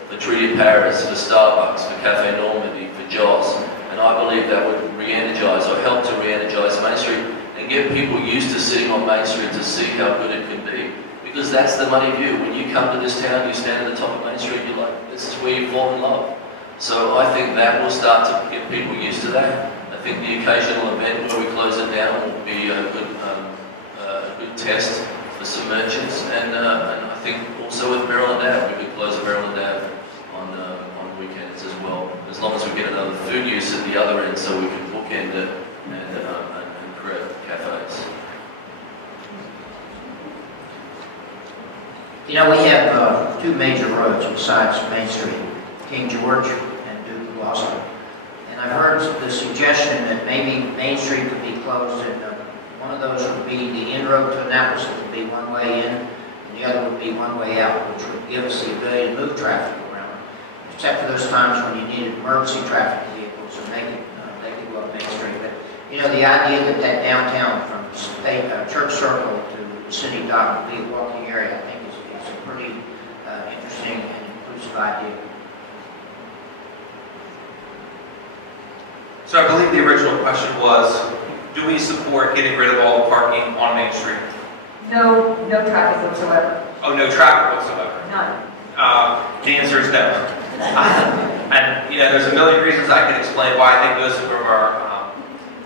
for Treaty Paris, for Starbucks, for Cafe Normandy, for Joss. And I believe that would re-energise or help to re-energise Main Street and get people used to sitting on Main Street to see how good it can be. Because that's the money view. When you come to this town, you stand at the top of Main Street, you're like, this is where you fall in love. So I think that will start to get people used to that. I think the occasional event where we close it down will be a good test for some merchants. And I think also with Maryland Ave, we could close Maryland Ave on weekends as well, as long as we get another food use at the other end so we can bookend it and create cafes. We have two major roads besides Main Street, King George and Duke Gloucester. And I've heard the suggestion that maybe Main Street could be closed and one of those would be the in-road to Annapolis, it would be one way in, and the other would be one way out, which would give us the ability to move traffic around, except for those times when you needed emergency traffic vehicles, and they could go up Main Street. But, the idea that downtown from Church Circle to the city dock would be a walking area, I think is a pretty interesting and inclusive idea. So I believe the original question was, do we support getting rid of all the parking on Main Street? No traffic whatsoever. Oh, no traffic whatsoever? None. The answer is no. And, there's a million reasons I could explain why I think most of them are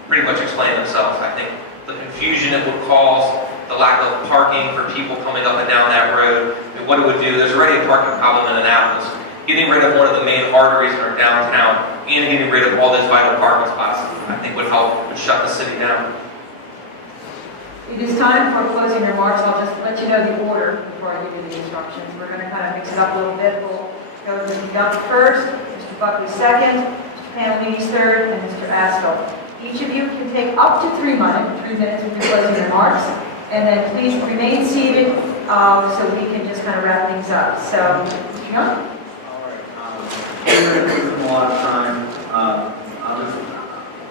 pretty much explain themselves. I think the confusion it would cause, the lack of parking for people coming up and down that road, and what it would do, there's already a parking problem in Annapolis. Getting rid of one of the main arteries in our downtown and getting rid of all those vital parking spots, I think would help shut the city down. It is time for closing remarks. I'll just let you know the order before I give you the instructions. We're going to kind of mix it up a little bit. We'll go to Mr. Young first, Mr. Buckley second, Mr. Panelidis third, and Mr. Astle. Each of you can take up to 3 minutes with your closing remarks, and then please remain seated so we can just kind of wrap things up. So, Mr. Young? All right. going to take a lot of time.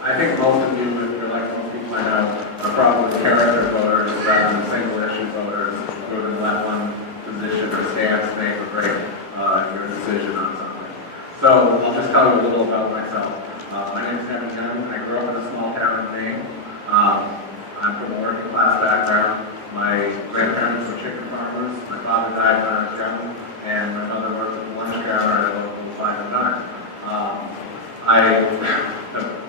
I think most of you, if you're like most people I know, are probably character voters rather than single issue voters who are going to let one position or stance make or break your decision on something. So I'll just tell you a little about myself. My name is Kevin Young. I grew up in a small town in Maine. I'm from a working class background. My grandparents were chicken farmers. My father died when I was young, and my mother worked at the lunch counter at a local 5 and Dime. I have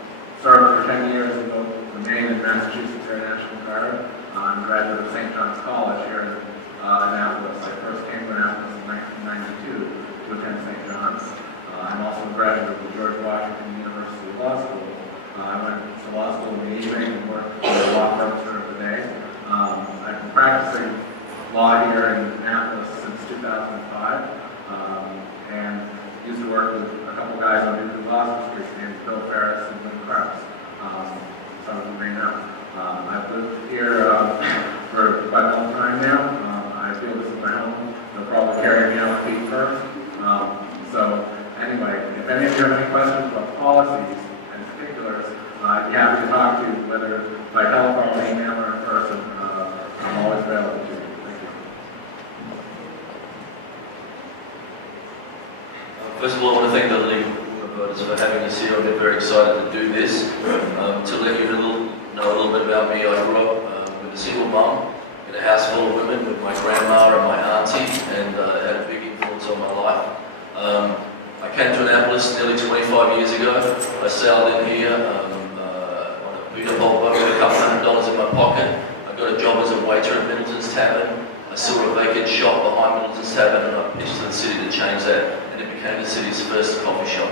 served for 10 years in both the Maine and Massachusetts Air National Guard. I'm a graduate of St. John's College here in Annapolis. I first came to Annapolis in 1992 to attend St. John's. I'm also a graduate of the George Washington University Law School. I went to law school in the evening and worked for the law firm during the day. I've been practicing law here in Annapolis since 2005, and used to work with a couple guys on Newton Law Street named Bill Ferris and Lynn Krause. Some of you may know. I've lived here for quite a long time now. I feel this is my home. They'll probably carry me out feet first. So anyway, if any of you have any questions about policies and particulars, I'd be happy to talk to you, whether by telephone, email, or in person. I'm always available to you. Thank you. First of all, I want to thank the League of Voters for having us here. I've been very excited to do this. To let you know a little bit about me, I grew up with a single mum in a house full of women with my grandma and my auntie, and had a big influence on my life. I came to Annapolis nearly 25 years ago. I sailed in here on a Peter Bolt boat with a couple $100 in my pocket. I got a job as a waiter at Middleton's Tavern. I saw a vacant shop behind Middleton's Tavern, and I pitched to the city to change that, and it became the city's first coffee shop.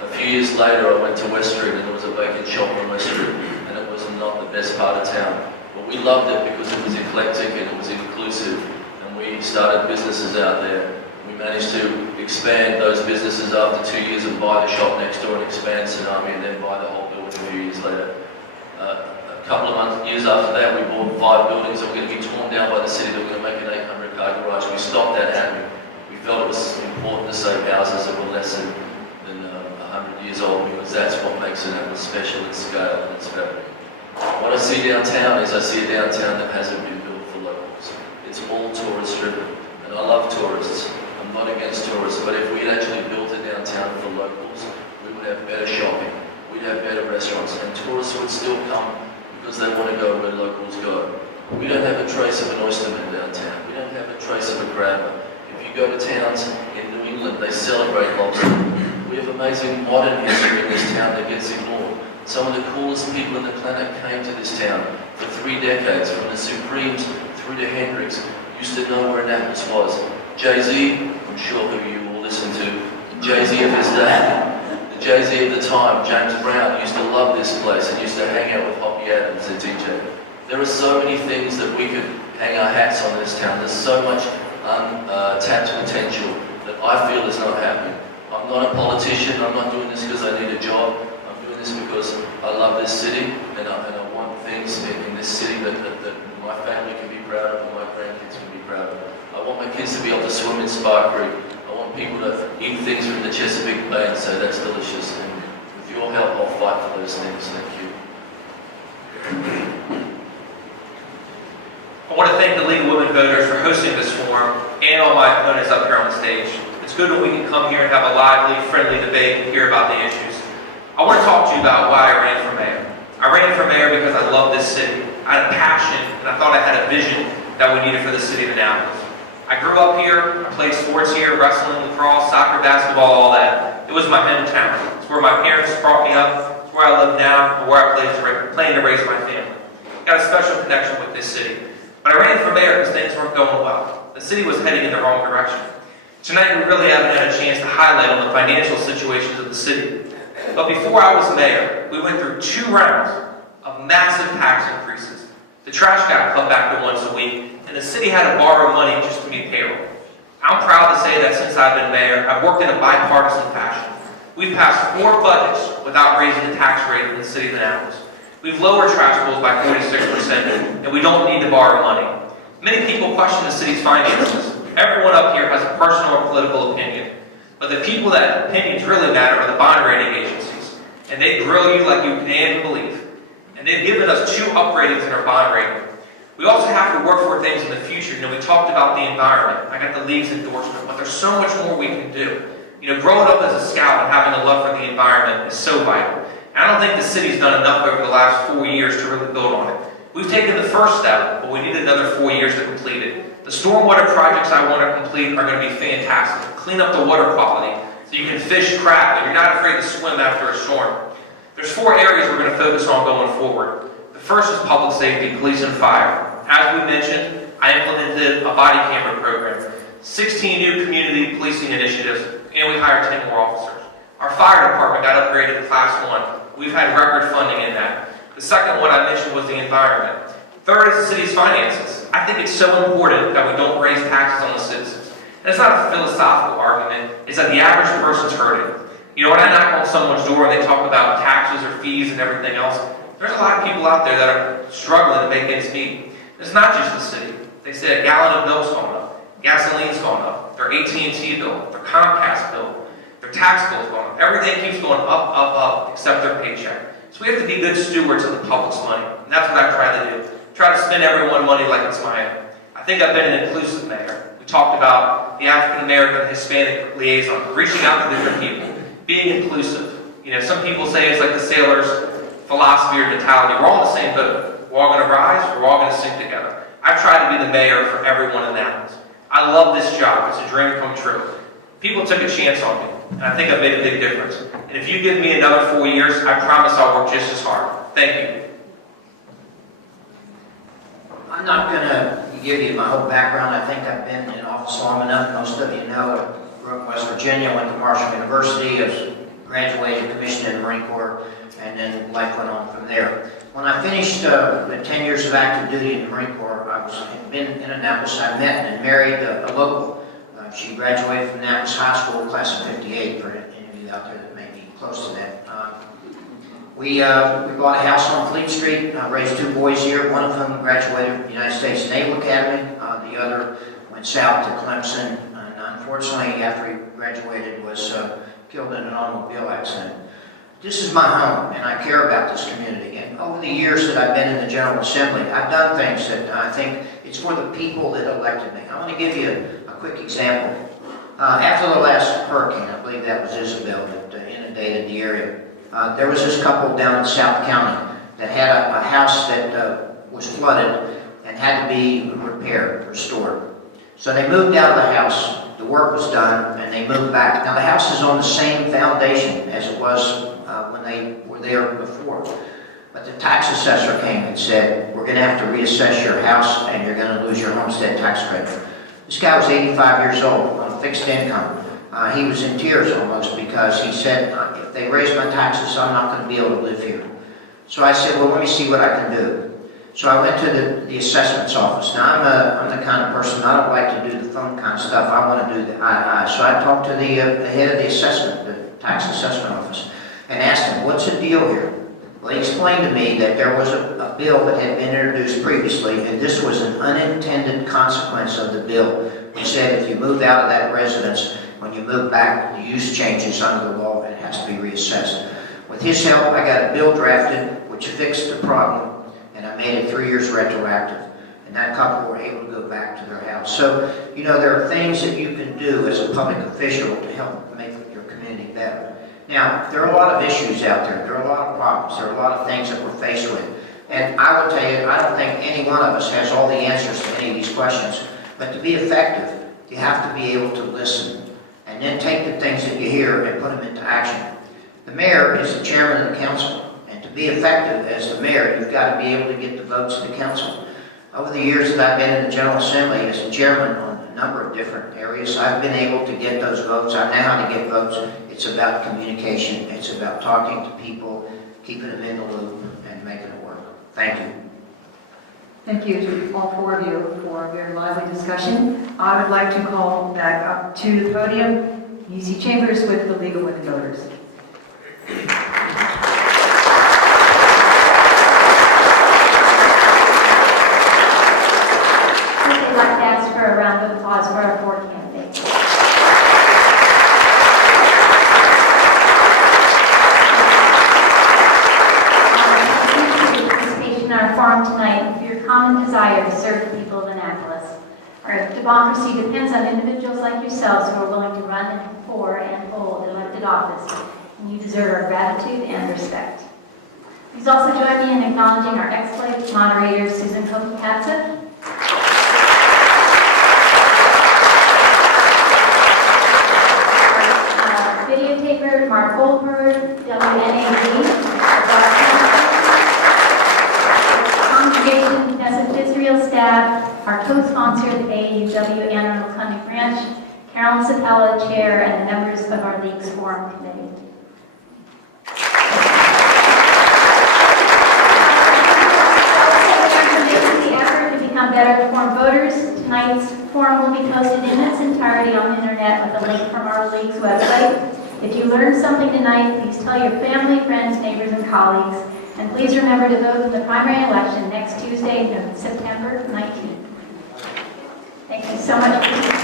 A few years later, I went to West Street, and there was a vacant shop on West Street, and it was not the best part of town. But we loved it because it was eclectic and it was inclusive, and we started businesses out there. We managed to expand those businesses after 2 years and buy the shop next door and expand Tsunami, and then buy the whole building a few years later. A couple of years after that, we bought 5 buildings that were going to be torn down by the city that were going to make an 800-car garage. We stopped that happening. We felt it was important to save houses that were less than 100 years old, because that's what makes Annapolis special, its scale and its fabric. What I see downtown is I see a downtown that hasn't been built for locals. It's all tourist driven, and I love tourists. I'm not against tourists, but if we had actually built a downtown for locals, we would have better shopping, we'd have better restaurants, and tourists would still come because they want to go where locals go. We don't have a trace of an oysterman downtown. We don't have a trace of a crabber. If you go to towns in New England, they celebrate lobster. We have amazing modern history in this town that gets ignored. Some of the coolest people on the planet came to this town for 3 decades, from the Supremes through to Hendrix, used to know where Annapolis was. Jay-Z, I'm sure who you all listen to, Jay-Z of his day, the Jay-Z of the time, James Brown, used to love this place and used to hang out with Hoppy Adams, the DJ. There are so many things that we could hang our hats on in this town. There's so much untapped potential that I feel is not happening. I'm not a politician. I'm not doing this because I need a job. I'm doing this because I love this city, and I want things in this city that my family can be proud of and my grandkids can be proud of. I want my kids to be able to swim in Spark Creek. I want people to eat things from the Chesapeake Bay and say that's delicious. And with your help, I'll fight for those things. Thank you. I want to thank the League of Women Voters for hosting this forum and all my opponents up here on the stage. It's good when we can come here and have a lively, friendly debate and hear about the issues. I want to talk to you about why I ran for mayor. I ran for mayor because I love this city. I had a passion, and I thought I had a vision that we needed for the city of Annapolis. I grew up here, I played sports here, wrestling, lacrosse, soccer, basketball, all that. It was my hometown. It's where my parents brought me up. It's where I live now, and where I plan to raise my family. Got a special connection with this city. But I ran for mayor because things weren't going well. The city was heading in the wrong direction. Tonight we really haven't had a chance to highlight on the financial situations of the city. But before I was mayor, we went through 2 rounds of massive tax increases. The trash got cut back to once a week, and the city had to borrow money just to meet payroll. I'm proud to say that since I've been mayor, I've worked in a bipartisan fashion. We've passed 4 budgets without raising the tax rate in the city of Annapolis. We've lowered trash bills by 46%, and we don't need to borrow money. Many people question the city's finances. Everyone up here has a personal or political opinion. But the people that opinions really matter are the bond rating agencies. And they grill you like you can't believe. And they've given us 2 upgradings in our bond rating. We also have to work for things in the future. We talked about the environment. I got the league's endorsement, but there's so much more we can do. Growing up as a scout and having a love for the environment is so vital. And I don't think the city's done enough over the last 4 years to really build on it. We've taken the first step, but we need another 4 years to complete it. The stormwater projects I want to complete are going to be fantastic. Clean up the water quality so you can fish crab and you're not afraid to swim after a storm. There's 4 areas we're going to focus on going forward. The first is public safety, police and fire. As we mentioned, I implemented a body camera program, 16 new community policing initiatives, and we hired 10 more officers. Our fire department got upgraded to Class 1. We've had record funding in that. The second one I mentioned was the environment. Third is the city's finances. I think it's so important that we don't raise taxes on the citizens. And it's not a philosophical argument, it's that the average person's hurting. When I knock on someone's door and they talk about taxes or fees and everything else, there's a lot of people out there that are struggling to make ends meet. It's not just the city. They say a gallon of milk's gone up, gasoline's gone up, their AT&T bill, their Comcast bill, their tax bill's gone up. Everything keeps going up, except their paycheck. So we have to be good stewards of the public's money, and that's what I try to do. Try to spend everyone's money like it's mine. I think I've been an inclusive mayor. We talked about the African American Hispanic liaison, reaching out to different people, being inclusive. Some people say it's like the sailor's philosophy or mentality. We're all in the same boat. We're all going to rise, we're all going to sink together. I try to be the mayor for everyone in Annapolis. I love this job. It's a dream come true. People took a chance on me, and I think I've made a big difference. And if you give me another 4 years, I promise I'll work just as hard. Thank you. I'm not going to give you my whole background. I think I've been in office long enough. Most of you know I grew up in West Virginia, went to Marshall University, was graduated, commissioned in the Marine Corps, and then life went on from there. When I finished the 10 years of active duty in the Marine Corps, had been in Annapolis. I met and married a local. She graduated from Annapolis High School, class of '58, for any of you out there that may be close to that. We bought a house on Fleet Street, raised 2 boys here, one of whom graduated from the United States Naval Academy, the other went south to Clemson, and unfortunately, after he graduated, was killed in an automobile accident. This is my home, and I care about this community. And over the years that I've been in the General Assembly, I've done things that I think it's for the people that elected me. I want to give you a quick example. After the last hurricane, I believe that was Isabel, that inundated the area, there was this couple down in South County that had a house that was flooded and had to be repaired, restored. So they moved out of the house, the work was done, and they moved back. Now the house is on the same foundation as it was when they were there before. But the tax assessor came and said, we're going to have to reassess your house and you're going to lose your homestead tax credit. This guy was 85 years old on fixed income. He was in tears almost because he said, if they raise my taxes, I'm not going to be able to live here. So I said, well, let me see what I can do. So I went to the assessment's office. Now I'm the kind of person, I don't like to do the phone kind of stuff. I want to do the So I talked to the head of the assessment, the tax assessment office, and asked him, what's the deal here? Well, he explained to me that there was a bill that had been introduced previously, and this was an unintended consequence of the bill, which said if you move out of that residence, when you move back, the use changes under the law and it has to be reassessed. With his help, I got a bill drafted which fixed the problem, and I made it 3 years retroactive. And that couple were able to go back to their house. So, there are things that you can do as a public official to help make your community better. Now, there are a lot of issues out there. There are a lot of problems. There are a lot of things that we're faced with. And I will tell you, I don't think any one of us has all the answers to any of these questions. But to be effective, you have to be able to listen and then take the things that you hear and put them into action. The mayor is the chairman of the council. And to be effective as the mayor, you've got to be able to get the votes of the council. Over the years that I've been in the General Assembly as a chairman on a number of different areas, I've been able to get those votes. I know how to get votes. It's about communication. It's about talking to people, keeping them in the loop, and making it work. Thank you. Thank you to all 4 of you for a very lively discussion. I would like to call back up to the podium Easy Chambers with the League of Women Voters. I'd like to ask for a round of applause for our 4 candidates. common desire to serve the people of Annapolis. Our democracy depends on individuals like yourselves who are willing to run for and hold elected office, and you deserve our gratitude and respect. Please also join me in acknowledging our exploit moderator, Susan Kopikatsa. Videotaker, Mark Goldberg, WNAV. Congregation, Knesset Israel staff, our co-sponsor, the AUW Anne Arundel County Branch, Carolyn Sapella, Chair, and the members of our League's Forum Committee. The effort to become better informed voters. Tonight's forum will be posted in its entirety on the internet with a link from our League's website. If you learned something tonight, please tell your family, friends, neighbors, and colleagues. And please remember to vote in the primary election next Tuesday, September 19th. Thank you so much.